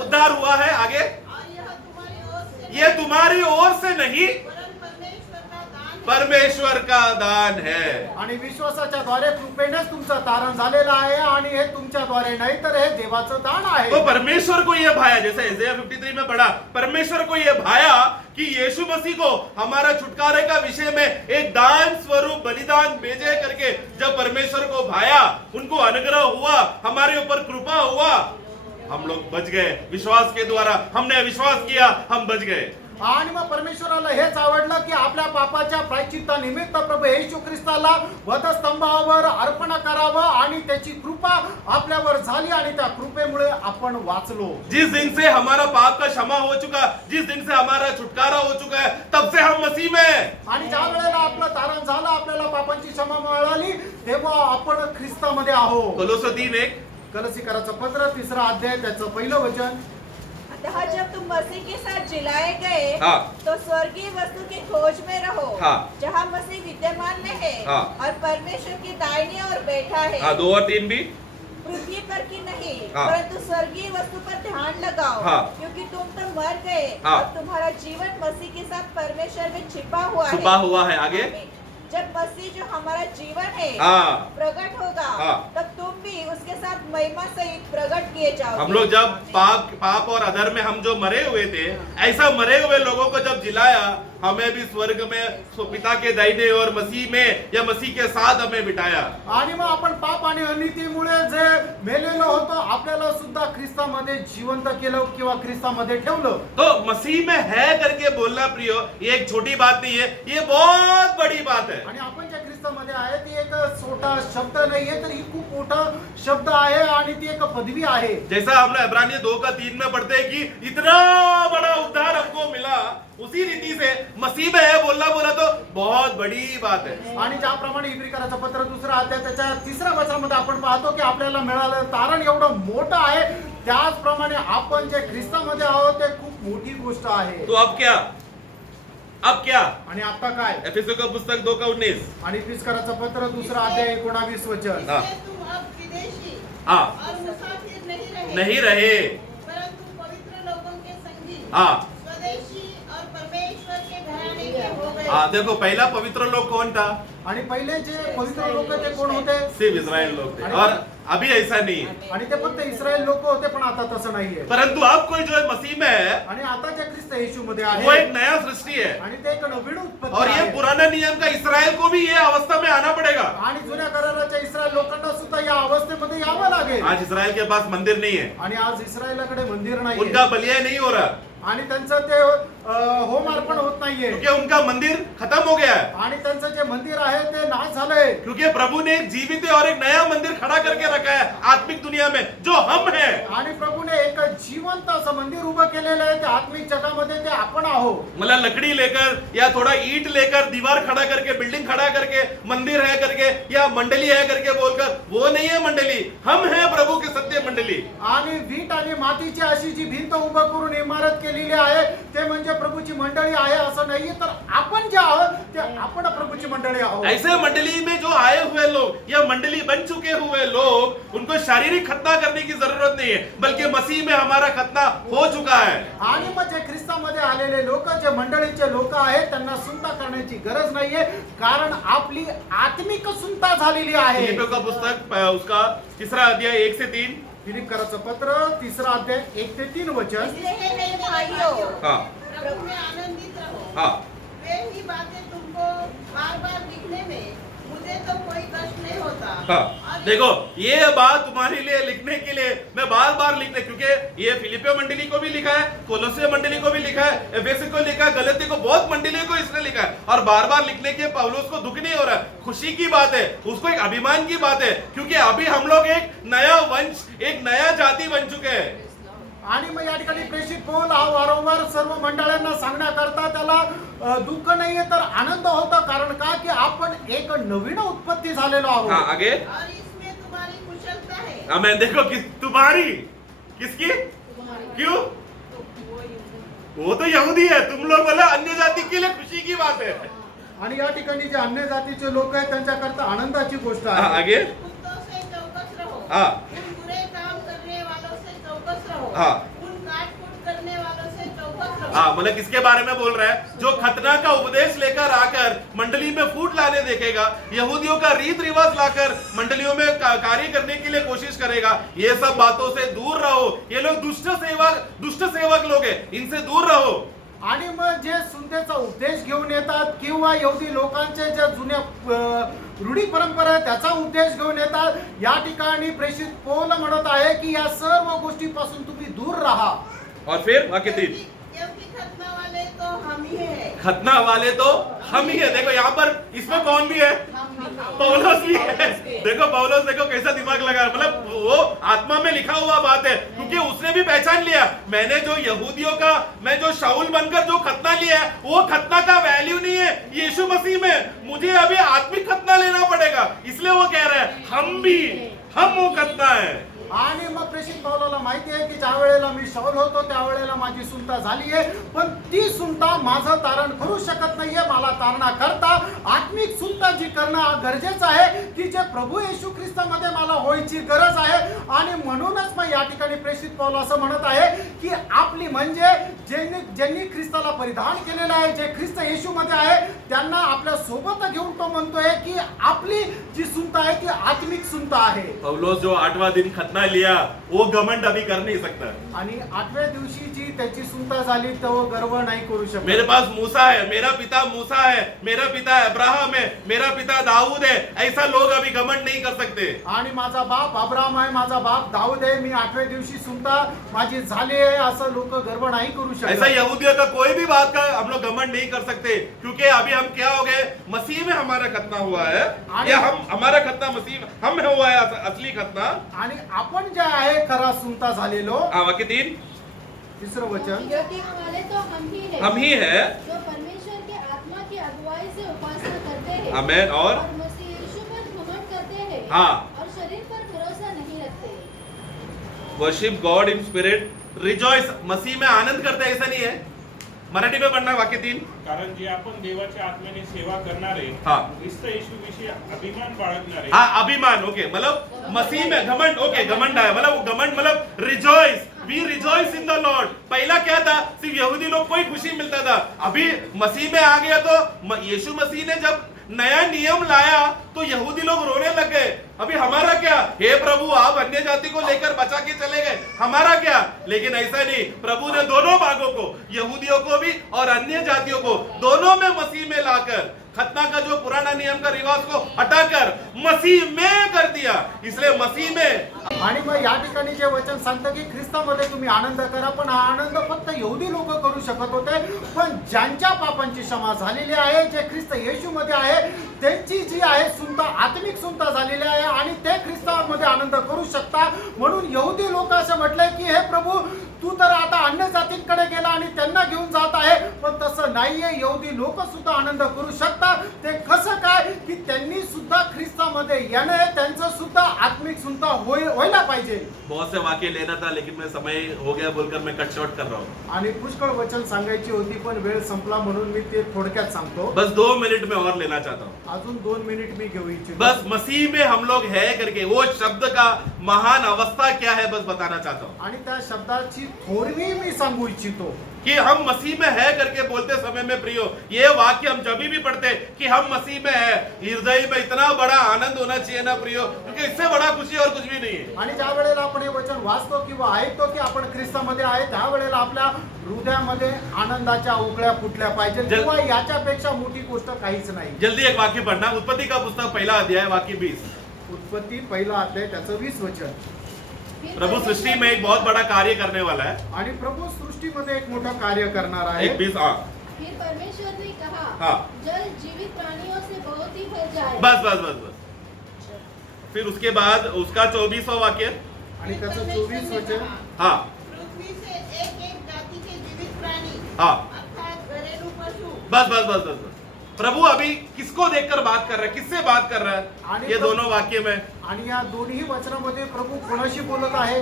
उद्धार हुआ है। आगे और यह तुम्हारी ओर से ये तुम्हारी ओर से नहीं, वरन परमेश्वर का दान है। परमेश्वर का दान है। आणि विश्वासाच्या द्वारे कृपेनेच तुमचं तारण झालेलं आहे, आणि हे तुमच्याद्वारे नाही तर हे देवाचं दान तो आहे। परमेश्वर को ये भाया, जैसे इसाइया 53 में पढ़ा, परमेश्वर को ये भाया कि यीशु मसीह को हमारा छुटकारे का विषय में एक दान स्वरूप बलिदान भेजे करके जब परमेश्वर को भाया, उनको अनुग्रह हुआ, हमारे ऊपर कृपा हुआ, हम लोग बच गए। विश्वास के द्वारा हमने विश्वास किया, हम बच गए। आणि मग परमेश्वराला हेच आवडलं की आपल्या पापाच्या प्रायश्चित्तानिमित्त प्रभू येशू ख्रिस्ताला वधस्तंभावर अर्पण करावं, आणि त्याची कृपा आपल्यावर झाली, आणि त्या कृपेमुळे आपण वाचलो। जिस दिन से हमारा पाप का क्षमा हो चुका, जिस दिन से हमारा छुटकारा हो चुका है, तब से हम मसीह में हैं। आणि ज्या वेळेला आपलं तारण झालं, आपल्याला पापांची क्षमा मिळाली, तेव्हा आपण ख्रिस्तामध्ये आहोत। कोलोसा 3:1 कलसीकराचं पत्र 3 अध्याय त्याचं पहिलं वचन। अतः जब तुम मसीह के साथ जिलाए गए हाँ। तो स्वर्गीय वस्तु की खोज में रहो, हाँ। जहाँ मसीह विद्यमान में है हाँ। और परमेश्वर की दाहिनी ओर बैठा है। 2 और 3 भी पृथ्वी पर की नहीं हाँ। परंतु स्वर्गीय वस्तु पर ध्यान लगाओ हाँ। क्योंकि तुम तो मर गए हाँ। और तुम्हारा जीवन मसीह के साथ परमेश्वर में छिपा हुआ है आगे। आमीन। जब मसीह जो हमारा जीवन है हाँ। प्रकट होगा हाँ। तब तुम भी उसके साथ महिमा सहित प्रकट किए जाओगे। हम लोग जब पाप और अधर्म में हम जो मरे हुए थे, ऐसा मरे हुए लोगों को जब जिलाया, हमें भी स्वर्ग में पिता के दाहिने और मसीह में या मसीह के साथ हमें बिठाया। आणि मग आपण पाप आणि अनितीमुळे जे मेलेलो होतो आपल्याला सुद्धा ख्रिस्तामध्ये जिवंत केलं किंवा ख्रिस्तामध्ये ठेवलं। तो मसीह में है करके बोलना प्रियो, ये एक छोटी बात नहीं है, ये बहुत बड़ी बात है। आणि आपण ज्या ख्रिस्तामध्ये आहे ती एक छोटा शब्द नाहीये तर ही खूप मोठा शब्द आहे आणि ती एक पदवी आहे। जैसा हम लोग इब्रानियों 2:3 में पढ़ते हैं कि इतना बड़ा उद्धार हमको मिला, उसी रीति से मसीह में है बोला तो बहुत बड़ी बात है। आणि ज्याप्रमाणे इब्रिकराचं पत्र 2 अध्याय त्याच्या 3 वचनामध्ये आपण पाहतो की आपल्याला मिळालं तारण एवढं मोठं आहे, त्याचप्रमाणे आपण जे ख्रिस्तामध्ये आहोत ते खूप मोठी गोष्ट आहे। तो अब क्या आणि आता काय? एफेसियों का पुस्तक 2:19 आणि इब्रिकराचं पत्र 2 अध्याय 19 वचन। हाँ। इसलिए तुम अब विदेशी हाँ। और मुसाफिर नहीं नहीं रहे, परंतु पवित्र लोगों के संगी, हाँ। स्वदेशी और परमेश्वर के घराने के हो गए। हाँ, देखो पहला पवित्र लोग कौन था? आणि पहिले जे पवित्र लोक ते कोण होते? सिर्फ इस्राएल लोग थे, और अभी ऐसा नहीं है। आणि ते फक्त इस्रायल लोक होते, पण आता तसं नाहीये। परंतु अब कोई जो है मसीह में है, आणि आता जे ख्रिस्त येशू मध्ये वो आहे एक नया सृष्टि है, आणि ते एक नवीन उत्पत्ती और ये आहे। पुराना नियम का इस्राएल को भी ये अवस्था में आना पड़ेगा। आणि जुन्या कराराच्या इस्रायल लोकांना सुद्धा या अवस्थेमध्ये यावं लागेल। आज इस्राएल के पास मंदिर नहीं है, आणि आज इस्रायलाकडे मंदिर नाही, उनका बलिया नहीं हो रहा, आणि त्यांचं ते होम अर्पण होत नाहीये, क्योंकि उनका मंदिर खत्म हो गया है। आणि त्यांचं जे मंदिर आहे ते नाश झालंय। क्योंकि प्रभु ने एक जीवित और एक नया मंदिर खड़ा करके रखा है आत्मिक दुनिया में, जो हम हैं। आणि प्रभूने एक जिवंत असं मंदिर उभं केलेलं आहे, ते आत्मिक जगामध्ये ते आपण आहोत। मतलब लकड़ी लेकर या थोड़ा ईंट लेकर दीवार खड़ा करके, बिल्डिंग खड़ा करके, मंदिर है करके या मंडली है करके बोलकर, वो नहीं है मंडली, हम हैं प्रभु के सत्य मंडली। आणि वीट आणि मातीची अशी जी भिंत उभं करून इमारत केलेली आहे ते म्हणजे प्रभूची मंडळी आहे असं नाहीये, तर आपण जे आहोत ते आपण प्रभूची मंडळी आहोत। ऐसे मंडली में जो आए हुए लोग या मंडली बन चुके हुए लोग, उनको शारीरिक खतना करने की जरूरत नहीं है, बल्कि मसीह में हमारा खतना हो चुका है। आणि मग जे ख्रिस्तामध्ये आलेले लोक, जे मंडळीचे लोक आहेत, त्यांना सुनता करण्याची गरज नाहीये, कारण आपली आत्मिक सुनता झालेली आहे। फिलिपियों का पुस्तक उसका 3 अध्याय 1 से 3। फिलिप्पीकराचं पत्र 3 अध्याय 1 ते 3 वचन। इसलिए मेरे भाइयों, हाँ। प्रभु में आनंदित रहो। हाँ। वे ही बातें तुमको बार बार लिखने में मुझे तो कोई कष्ट नहीं होता। हाँ। और देखो, ये बात तुम्हारे लिए लिखने के लिए मैं बार बार लिखने, क्योंकि ये फिलिपियो मंडली को भी लिखा है, कोलोसे मंडली को भी लिखा है, एफेसी को लिखा है, गलती को, बहुत मंडलियों को इसने लिखा है, और बार बार लिखने के पौलुस को दुख नहीं हो रहा है, खुशी की बात है, उसको एक अभिमान की बात है, क्योंकि अभी हम लोग एक नया वंश, एक नया जाति बन चुके हैं। आणि मग या ठिकाणी प्रेषित पौल हा वारंवार सर्व मंडळांना सांगण्याकरता त्याला दुःख नाहीये तर आनंद होता, कारण का की आपण एक नवीन उत्पत्ती झालेलो हाँ, आहोत। आगे। और इसमें तुम्हारी कुशलता है। हमें देखो तुम्हारी किसकी, क्यों? वो तो यहूदी है, तुम लोग बोला अन्य जाति के लिए खुशी की बात है। आणि या ठिकाणी जे अन्य जातीचे लोक आहेत त्यांच्याकरता आनंदाची गोष्ट हाँ, आहे। आगे। कुत्तों से चौकस रहो। हाँ। उन बुरे काम करने वालों से चौकस रहो। हाँ। उन काट-कूट करने वालों से चौकस रहो। हाँ, मतलब किसके बारे में बोल रहा है? जो खतना का उपदेश लेकर आकर मंडली में फूट लाने देखेगा, यहूदियों का रीत रिवाज लाकर मंडलियों में कार्य करने के लिए कोशिश करेगा, ये सब बातों से दूर रहो। ये लोग दुष्ट सेवक लोग हैं, इनसे दूर रहो। आणि मग जे सुनतेचा उपदेश घेऊन येतात किंवा यहुदी लोकांचे ज्या जुन्या रूढी परंपरा आहेत त्याचा उपदेश घेऊन येतात, या ठिकाणी प्रेषित पौल म्हणत आहे की या सर्व गोष्टीपासून तुम्ही दूर राहा। और फिर वाक्य 3, क्योंकि खतना वाले तो हम ही हैं। खतना वाले तो हम ही है। देखो यहाँ पर इसमें कौन भी है? पौलुस भी है। देखो पौलुस, देखो कैसा दिमाग लगा, मतलब वो आत्मा में लिखा हुआ बात है, क्योंकि उसने भी पहचान लिया, मैंने जो यहूदियों का, मैं जो शाऊल बनकर जो खतना लिया है, वो खतना का वैल्यू नहीं है यीशु मसीह में, मुझे अभी आत्मिक खतना लेना पड़ेगा। इसलिए वो कह रहा है हम वो खतना है। आणि मग प्रेषित पावलाला माहिती आहे की ज्या वेळेला मी शाऊल होतो त्यावेळेला माझी सुनता झाली आहे, पण ती सुनता माझं तारण करू शकत नाहीये. मला तारणा करता आत्मिक सुनता जी करणं गरजेचं आहे की जे प्रभू येशू ख्रिस्तामध्ये मला व्हायची गरज आहे. आणि म्हणूनच मग या ठिकाणी प्रेषित पाऊल असं म्हणत आहे की आपली म्हणजे ज्यांनी ख्रिस्ताला परिधान केलेलं आहे, जे ख्रिस्त येशू मध्ये आहे, त्यांना आपल्या सोबत घेऊन तो म्हणतोय की आपली जी सुनता आहे ती आत्मिक सुनता आहे. पौलुस जो 8वां दिन खतना लिया वो घमंड अभी कर नहीं सकता. आणि 8व्या दिवशी जी त्याची सुनता झाली तो गर्व नाही करू शकत. मेरे पास मूसा है, मेरा पिता मूसा है, मेरा पिता अब्राहम है, मेरा पिता दाऊद है, ऐसा लोग अभी घमंड नहीं कर सकते. आणि माझा बाप अब्राहम आहे, माझा बाप दाऊद आहे, मी 8व्या दिवशी सुनता माझी झाली आहे असं लोक गर्व नाही करू ऐसा शकत. यहूदियों का कोई भी बात का हम लोग घमंड नहीं कर सकते, क्योंकि अभी हम क्या हो गए, मसीह में हमारा खतना हुआ है, या हम हमारा खतना मसीह हम हुआ है असली खतना. आणि आपण जे आहे खरा सुनता झालेलो. वाक्य 3 तिसरं वचन, क्योंकि वाले तो हम ही है जो परमेश्वर के आत्मा की अगुवाई से उपासना करते हैं, आमेन. और मसीह यीशु पर घमंड करते हैं, हाँ. और शरीर पर भरोसा नहीं रखते. Worship God in spirit, rejoice, मसीह में आनंद करते हैं, ऐसा नहीं है. मराठी में पढ़ना वाक्य 3. कारण जे आपण देवाच्या आत्म्याने सेवा करणारे, हा. ख्रिस्त येशू विषयी अभिमान बाळगणारे, हाँ, अभिमान. ओके, मतलब मसीह में घमंड. ओके, घमंड है मतलब घमंड मतलब rejoice. We rejoice in the Lord. पहला क्या था, सिर्फ यहूदी लोग को ही खुशी मिलता था. अभी मसीह में आ गया तो यीशु मसीह ने जब नया नियम लाया तो यहूदी लोग रोने लग गए. अभी हमारा क्या, हे प्रभु आप अन्य जाति को लेकर बचा के चले गए, हमारा क्या. लेकिन ऐसा नहीं, प्रभु ने दोनों भागों को, यहूदियों को भी और अन्य जातियों को, दोनों में मसीह में लाकर खतना का जो पुराना नियम का रिवाज को हटाकर मसीह में कर दिया. इसलिए मसीह में. आणि मग या ठिकाणी जे वचन सांगतं की ख्रिस्तामध्ये तुम्ही आनंद करा, पण हा आनंद फक्त यहूदी लोक करू शकत होते. पण ज्यांच्या पापांची क्षमा झालेली आहे, जे ख्रिस्त येशू मध्ये आहे, त्यांची जी आहे सुनता आत्मिक सुनता झालेली आहे आणि ते ख्रिस्तामध्ये आनंद करू शकता. म्हणून यहूदी लोक असं म्हटलंय की हे प्रभू तू तर आता अन्य जातींकडे गेला आणि त्यांना घेऊन जात आहे, पण तसं नाहीये. यहूदी लोक सुद्धा आनंद करू शकतात. ते कसं काय की त्यांनी सुद्धा ख्रिस्तामध्ये येणं, त्यांचं सुद्धा आत्मिक सुनता व्हायला पाहिजे. बहुत से वाक्य लेना था लेकिन मैं समय हो गया बोलकर मैं कट शॉर्ट कर रहा हूँ. आणि पुष्कळ वचन सांगायची होती पण वेळ संपला म्हणून मी ते थोडक्यात सांगतो. बस 2 मिनट में और लेना चाहता हूँ. अजून 2 मिनिट मी घेऊ इच्छितो. बस मसीह में हम लोग है करके वो शब्द का महान अवस्था क्या है बस बताना चाहता हूँ. आणि त्या शब्दाची थोरवी मी सांगू इच्छितो कि हम मसीह में है करके बोलते समय में प्रियो, ये वाक्य हम जब भी पढ़ते कि हम मसीह में है, हृदय में इतना बड़ा आनंद होना चाहिए ना प्रियो, क्योंकि इससे बड़ा खुशी और कुछ भी नहीं है. आणि ज्या वेळेला आपण हे वचन वाचतो किंवा ऐकतो की आपण ख्रिस्तामध्ये आहे, त्यावेळेला आपल्या हृदयामध्ये आनंदाच्या उकळ्या फुटल्या पाहिजे. किंवा याच्यापेक्षा मोठी गोष्ट काहीच नाही. जल्दी एक वाक्य पढ़ना, उत्पत्ति का पुस्तक 1 अध्याय वाक्य 20. उत्पत्ती 1 अध्याय त्याचं 20 वचन. प्रभु सृष्टि में एक बहुत बड़ा कार्य करने वाला है. आणि प्रभू सृष्टीमध्ये एक मोठं कार्य करणार आहे. एक 20. हाँ, फिर परमेश्वर ने कहा, हाँ. जल जीवित प्राणियों से बहुत ही भर जाए. बस बस बस बस. फिर उसके बाद उसका 24वां वाक्य. आणि त्याचं 24 वचन. हाँ, पृथ्वी से एक एक जाति के जीवित प्राणी, हाँ. अर्थात घरेलू पशु, बस बस बस बस बस. प्रभु अभी किसको देखकर बात कर रहा है, किससे बात कर रहा है, ये दोनों वाक्य में. आणि या दोन्ही वचनामध्ये प्रभू कोणाशी बोलत आहे.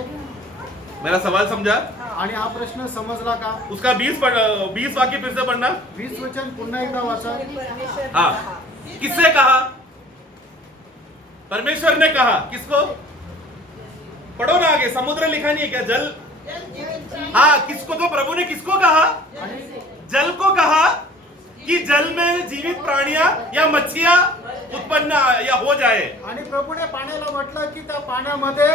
मेरा सवाल समझा. आणि हा प्रश्न समजला का. उसका 20 वाक्य फिर से पढ़ना. 20 वचन पुन्हा एकदा वाचा. परमेश्वर ने हाँ. कहा. किससे कहा, परमेश्वर ने कहा. किसको, पढ़ो ना आगे, समुद्र लिखा नहीं है क्या, जल. जल जीवित प्राणी, हाँ, किसको, तो प्रभु ने किसको कहा, आणि जल को कहा कि जल में जीवित प्राणियां या मच्छियां उत्पन्न या हो जाए. आणि प्रभूने पाण्याला म्हटलं की त्या पाण्यामध्ये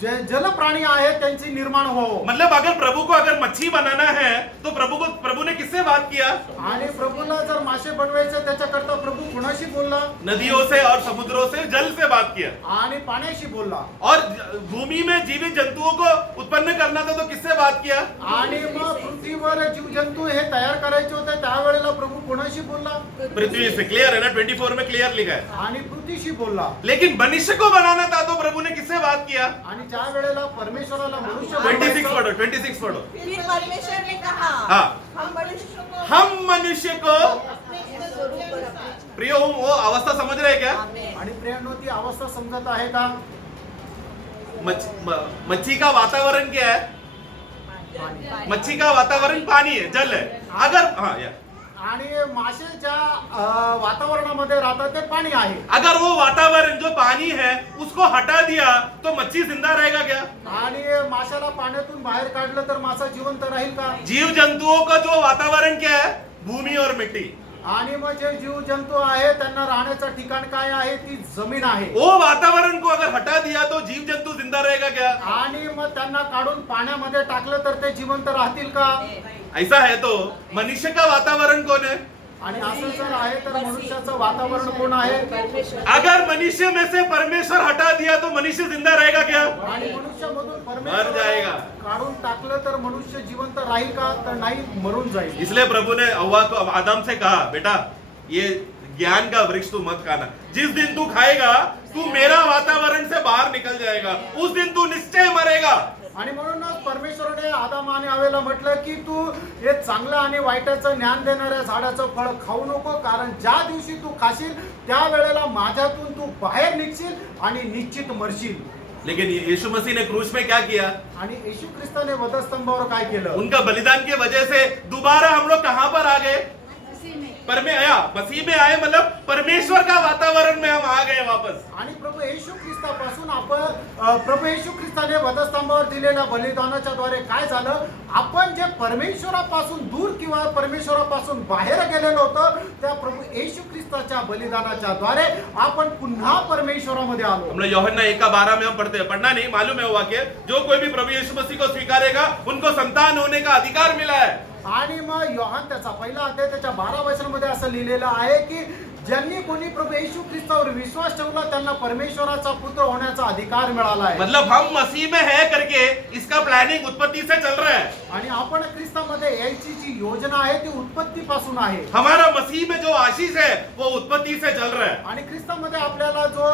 जल प्राणी आहेत त्यांची निर्माण हो. मतलब अगर प्रभु को अगर मच्छी बनाना है तो प्रभु ने किससे बात किया, आणि प्रभूला जर मासे बनवायचे त्याच्याकरता प्रभू कोणाशी बोलला. नदियों से और समुद्रों से, जल से बात किया. आणि पाण्याशी बोलला. और भूमि में जीवित जंतुओं को उत्पन्न करना था तो किससे बात किया, आणि मग पृथ्वीवर जीवजंतू हे तयार करायचे होते त्यावेळेला प्रभू कोणाशी बोलला. पृथ्वी से. क्लियर है ना, 24 में क्लियर लिखा है. आणि पृथ्वीशी बोलला. लेकिन मनुष्य को बनाना था तो प्रभु ने किससे बात किया, आणि ज्या वेळेला परमेश्वराला मनुष्य 26 बनवायचं, पढ़ो, 26 पढ़ो. फिर परमेश्वर ने कहा, हाँ. हम मनुष्य को हम मनुष्य को, अपने स्वरूप पर अपने. प्रियो वो अवस्था समझ रहे हैं क्या. आमेन. आणि प्रियांनो ती अवस्था समजत आहे का. मच्छी का वातावरण क्या है? मच्छी का वातावरण पानी है, जल है। अगर हाँ या आणि मासे ज्या वातावरणामध्ये राहतात ते पाणी आहे. अगर वो वातावरण जो पानी है उसको हटा दिया तो मच्छी जिंदा रहेगा क्या? आणि माशाला पाण्यातून बाहेर काढलं तर मासा जिवंत राहील का? जीव जंतुओं का जो वातावरण क्या है? भूमि और मिट्टी। आणि मग जे जीव जंतू आहे त्यांना राहण्याचं ठिकाण काय आहे? ती जमीन आहे. वो वातावरण को अगर हटा दिया तो जीव जंतु जिंदा रहेगा क्या? आणि मग त्यांना काढून पाण्यामध्ये टाकलं तर ते जिवंत राहतील का? ऐसा है तो मनुष्य का वातावरण कौन है? आणि असं जर आहे तर मनुष्याचं वातावरण कोण आहे? अगर मनुष्य में से परमेश्वर हटा दिया तो मनुष्य जिंदा रहेगा क्या? आणि मनुष्यामधून मर परमेश्वर जाएगा। काढून टाकलं तर मनुष्य जिवंत राहील का? तर नाही, मरून जाईल. इसलिए प्रभु ने हव्वा को आदम से कहा, बेटा ये ज्ञान का वृक्ष तू मत खाना, जिस दिन तू खाएगा तू मेरा वातावरण से बाहर निकल जाएगा, उस दिन तू निश्चय मरेगा। आणि म्हणूनच परमेश्वराने आदाम आणि हवेला म्हटलं की तू हे चांगलं आणि वाईटाचं ज्ञान देणाऱ्या झाडाचं फळ खाऊ नको, कारण ज्या दिवशी तू खाशील त्या वेळेला माझ्यातून तू बाहेर निघशील आणि निश्चित मरशील. लेकिन यीशु मसीह ने क्रूस में क्या किया? आणि येशू ख्रिस्ताने वधस्तंभावर काय केलं? उनका बलिदान की वजह से दोबारा हम लोग कहां पर आ गए? उसी में मसीह में आए, मतलब परमेश्वर का वातावरण में हम आ गए वापस। आणि प्रभू येशू ख्रिस्तापासून आपण प्रभू येशू ख्रिस्ताने वधस्तंभावर दिलेल्या बलिदानाच्या द्वारे काय झालं? आपण जे परमेश्वरापासून दूर किंवा परमेश्वरापासून बाहेर गेलेलो होतो त्या प्रभू येशू ख्रिस्ताच्या बलिदानाच्या द्वारे आपण पुन्हा परमेश्वरामध्ये आलो. हम लोग यूहन्ना 1:12 में हम पढ़ते हैं, पढ़ना नहीं, मालूम है वो वाक्य, जो कोई भी प्रभु यीशु मसीह को स्वीकारेगा उनको संतान होने का अधिकार मिला है। आणि मग योहान त्याचा पहिला अध्याय त्याच्या 12 वचनामध्ये असं लिहिलेलं आहे की ज्यांनी कोणी प्रभू येशू ख्रिस्तावर विश्वास ठेवला त्यांना परमेश्वराचा पुत्र होण्याचा अधिकार मिळाला आहे. मतलब हम मसीह में है करके इसका प्लानिंग उत्पत्ति से चल रहा है। आणि आपण ख्रिस्तामध्ये यायची जी योजना आहे ती उत्पत्तीपासून आहे. हमारा मसीह में जो आशीष है वो उत्पत्ति से चल रहा है। आणि ख्रिस्तामध्ये आपल्याला जो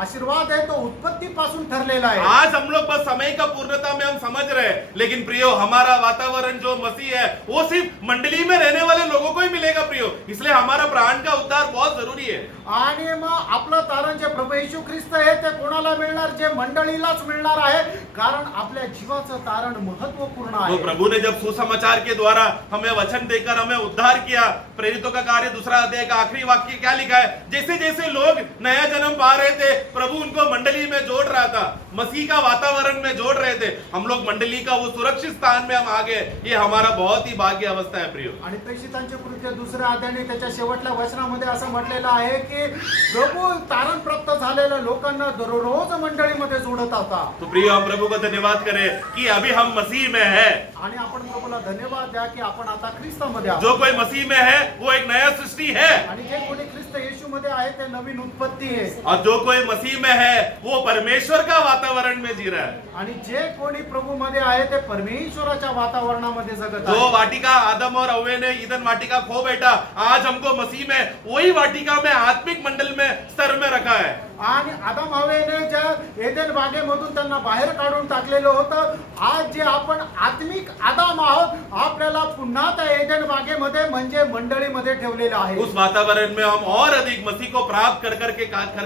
आशीर्वाद आहे तो उत्पत्तीपासून ठरलेला आहे. आज हम लोग बस समय का पूर्णता में हम समझ रहे हैं, लेकिन प्रियो हमारा वातावरण जो मसीह है वो सिर्फ मंडली में रहने वाले लोगों को ही मिलेगा प्रियो, इसलिए हमारा प्राण का उद्धार बहुत जरूरी है। आणि मग आपलं तारण जे प्रभू येशू ख्रिस्त आहे ते कोणाला मिळणार? जे मंडळीलाच मिळणार आहे, कारण आपल्या जीवाचं तारण महत्वपूर्ण तो आहे. प्रभु ने जब सुसमाचार के द्वारा हमें वचन देकर हमें उद्धार किया, प्रेरितों का कार्य 2 अध्याय का आखिरी वाक्य क्या लिखा है? जैसे जैसे लोग नया जन्म पा रहे थे प्रभु उनको मंडली में जोड़ रहा था, मसीह का वातावरण में जोड़ रहे थे, हम लोग मंडली का वो सुरक्षित स्थान में हम आ गए। ये हमारा बहुत ही भाग्य अवस्था है प्रियो। आणि प्रेषितांचे कृत्य 2 अध्यायाने त्याच्या शेवटल्या वचनामध्ये असं म्हटलेलं आहे की प्रभू तारण प्राप्त झालेल्या लोकांना दररोज मंडळीमध्ये जोडत होता. तो प्रियो हम प्रभु को धन्यवाद करें कि अभी हम मसीह में है। आणि आपण प्रभूला धन्यवाद द्या की आपण आता ख्रिस्तामध्ये आहोत. जो कोई मसीह में है वो एक नया सृष्टि है, आणि जे कोणी ख्रिस्त येशू मध्ये आहे ते नवीन उत्पत्ती आहे. और जो कोई मसीह में है वो परमेश्वर का वातावरण में जी रहा है। आणि जे कोणी प्रभू मध्ये आहे ते परमेश्वराच्या वातावरणामध्ये जगत जो आहे. वाटिका आदम और हव्वे ने ईदन वाटिका खो बैठा, आज हमको मसीह में वही वाटिका में आत्मिक मंडल में स्तर में रखा है। आणि आदम हवेने ज्या एदेन बागेमधून त्यांना बाहेर काढून टाकलेलं होतं, आज जे आपण आत्मिक आदाम आहोत आपल्याला पुन्हा त्या एदेन बागेमध्ये म्हणजे मंडळीमध्ये ठेवलेलं आहे. उस वातावरण में हम और अधिक मसीह को प्राप्त कर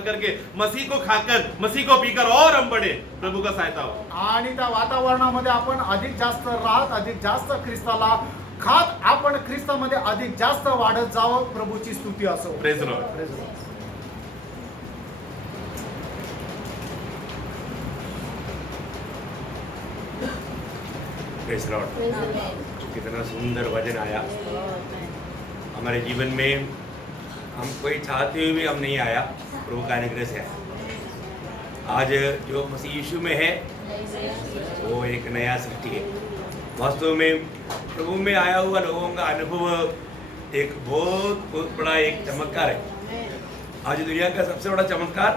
करके मसीह को खाकर मसीह को पीकर और हम बढ़े। प्रभु का सहायता हो। आणि त्या वातावरणामध्ये आपण अधिक जास्त राहत, अधिक जास्त ख्रिस्ताला खात आपण ख्रिस्तामध्ये अधिक जास्त वाढत जावं. प्रभूची स्तुती असो. Praise Lord. Praise the Lord. Praise Lord. कितना सुंदर वचन आया हमारे जीवन में। हम कोई चाहते हुए भी हम नहीं आया, प्रभु का अनुग्रह से आया। आज जो मसीह यीशु में है वो एक नया सृष्टि है। वास्तव में प्रभु में आया हुआ लोगों का अनुभव एक बहुत बड़ा एक चमत्कार है। आज दुनिया का सबसे बड़ा चमत्कार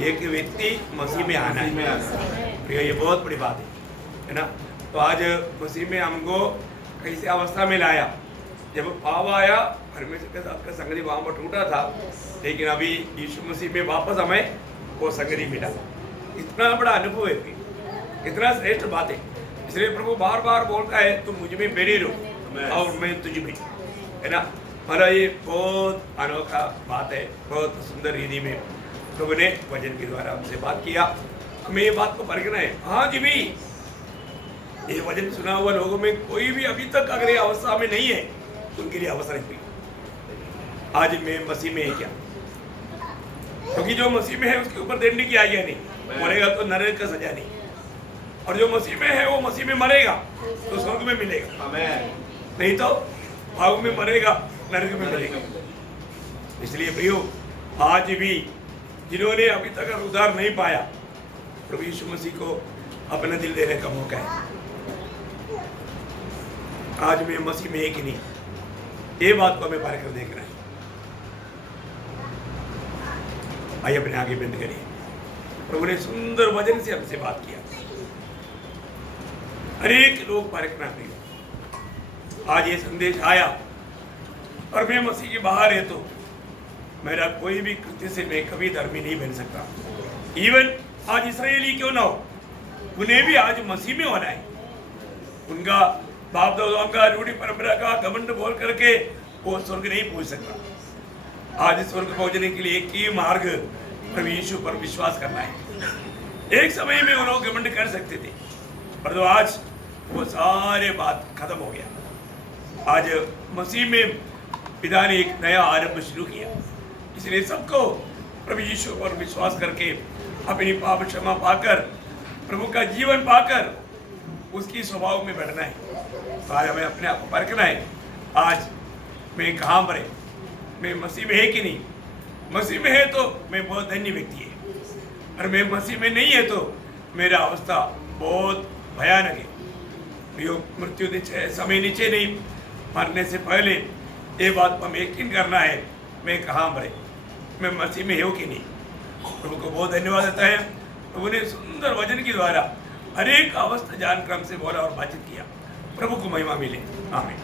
एक व्यक्ति मसीह में आना है। ये बहुत बड़ी बात है ना। तो आज मसीह में हमको कैसी अवस्था में लाया? जब पाप आया परमेश्वर के साथ का संगति वहाँ पर टूटा था, लेकिन अभी यीशु मसीह में वापस हमें वो संगति मिला। इतना बड़ा अनुभव है, इतना श्रेष्ठ बात है। इसलिए प्रभु बार बार बोलता है तुम मुझ में बने रहो और मैं तुझ में, है ना। मतलब ये बहुत अनोखा बात है। बहुत सुंदर रीति में प्रभु ने वचन के द्वारा हमसे बात किया। हमें ये बात को परखना है। आज भी ये वचन सुना हुआ लोगों में कोई भी अभी तक अगर ये अवस्था में नहीं है, उनके लिए अवसर है। आज मैं मसीह में है क्या? क्योंकि जो मसीह में है उसके ऊपर दंड की आज्ञा नहीं, मरेगा तो नरक का सजा नहीं, और जो मसीह में है वो मसीह में मरेगा तो स्वर्ग में मिलेगा, नहीं तो भाव में मरेगा, नरक में मिलेगा। इसलिए प्रियो, आज भी जिन्होंने अभी तक उद्धार नहीं पाया, प्रभु यीशु मसीह को अपना दिल देने का मौका है। आज मैं मसीह में है कि नहीं, ये बात को हमें पार कर देखना है। आइए अपने आगे बंद करिए। प्रभु ने सुंदर वचन से हमसे बात किया। अनेक लोग परखना प्रिय, आज ये संदेश आया और मैं मसीह के बाहर है तो मेरा कोई भी कृत्य से मैं कभी धर्मी नहीं बन सकता। इवन आज इस्राएली क्यों ना हो, उन्हें भी आज मसीह में होना है। उनका बाप दादाओं का रूढ़ी परंपरा का घमंड बोल करके वो स्वर्ग नहीं पहुंच सकता। आज स्वर्ग पहुंचने के लिए एक ही मार्ग प्रभु यीशु पर विश्वास करना है। एक समय में वो लोग घमंड कर सकते थे, पर तो आज वो सारे बात खत्म हो गया। आज मसीह में पिता ने एक नया आरंभ शुरू किया, इसलिए सबको प्रभु यीशु पर विश्वास करके अपनी पाप क्षमा पाकर प्रभु का जीवन पाकर उसकी स्वभाव में बढ़ना है। तो आज हमें अपने आप को परखना है। आज मैं कहाँ मरे, मैं मसीह में है कि नहीं? मसीह में है तो मैं बहुत धन्य व्यक्ति है, और मैं मसीह में नहीं है तो मेरा अवस्था बहुत भयानक है। मृत्यु समय नीचे नहीं, मरने से पहले ये बात को हमें यकीन करना है, मैं कहाँ मरे, मैं मसीह में हूँ कि नहीं। प्रभु को बहुत धन्यवाद देता है। प्रभु ने सुंदर वचन के द्वारा अनेक अवस्था जानकर हमसे बोला और बातचीत किया। प्रभु को महिमा मिले। आमीन।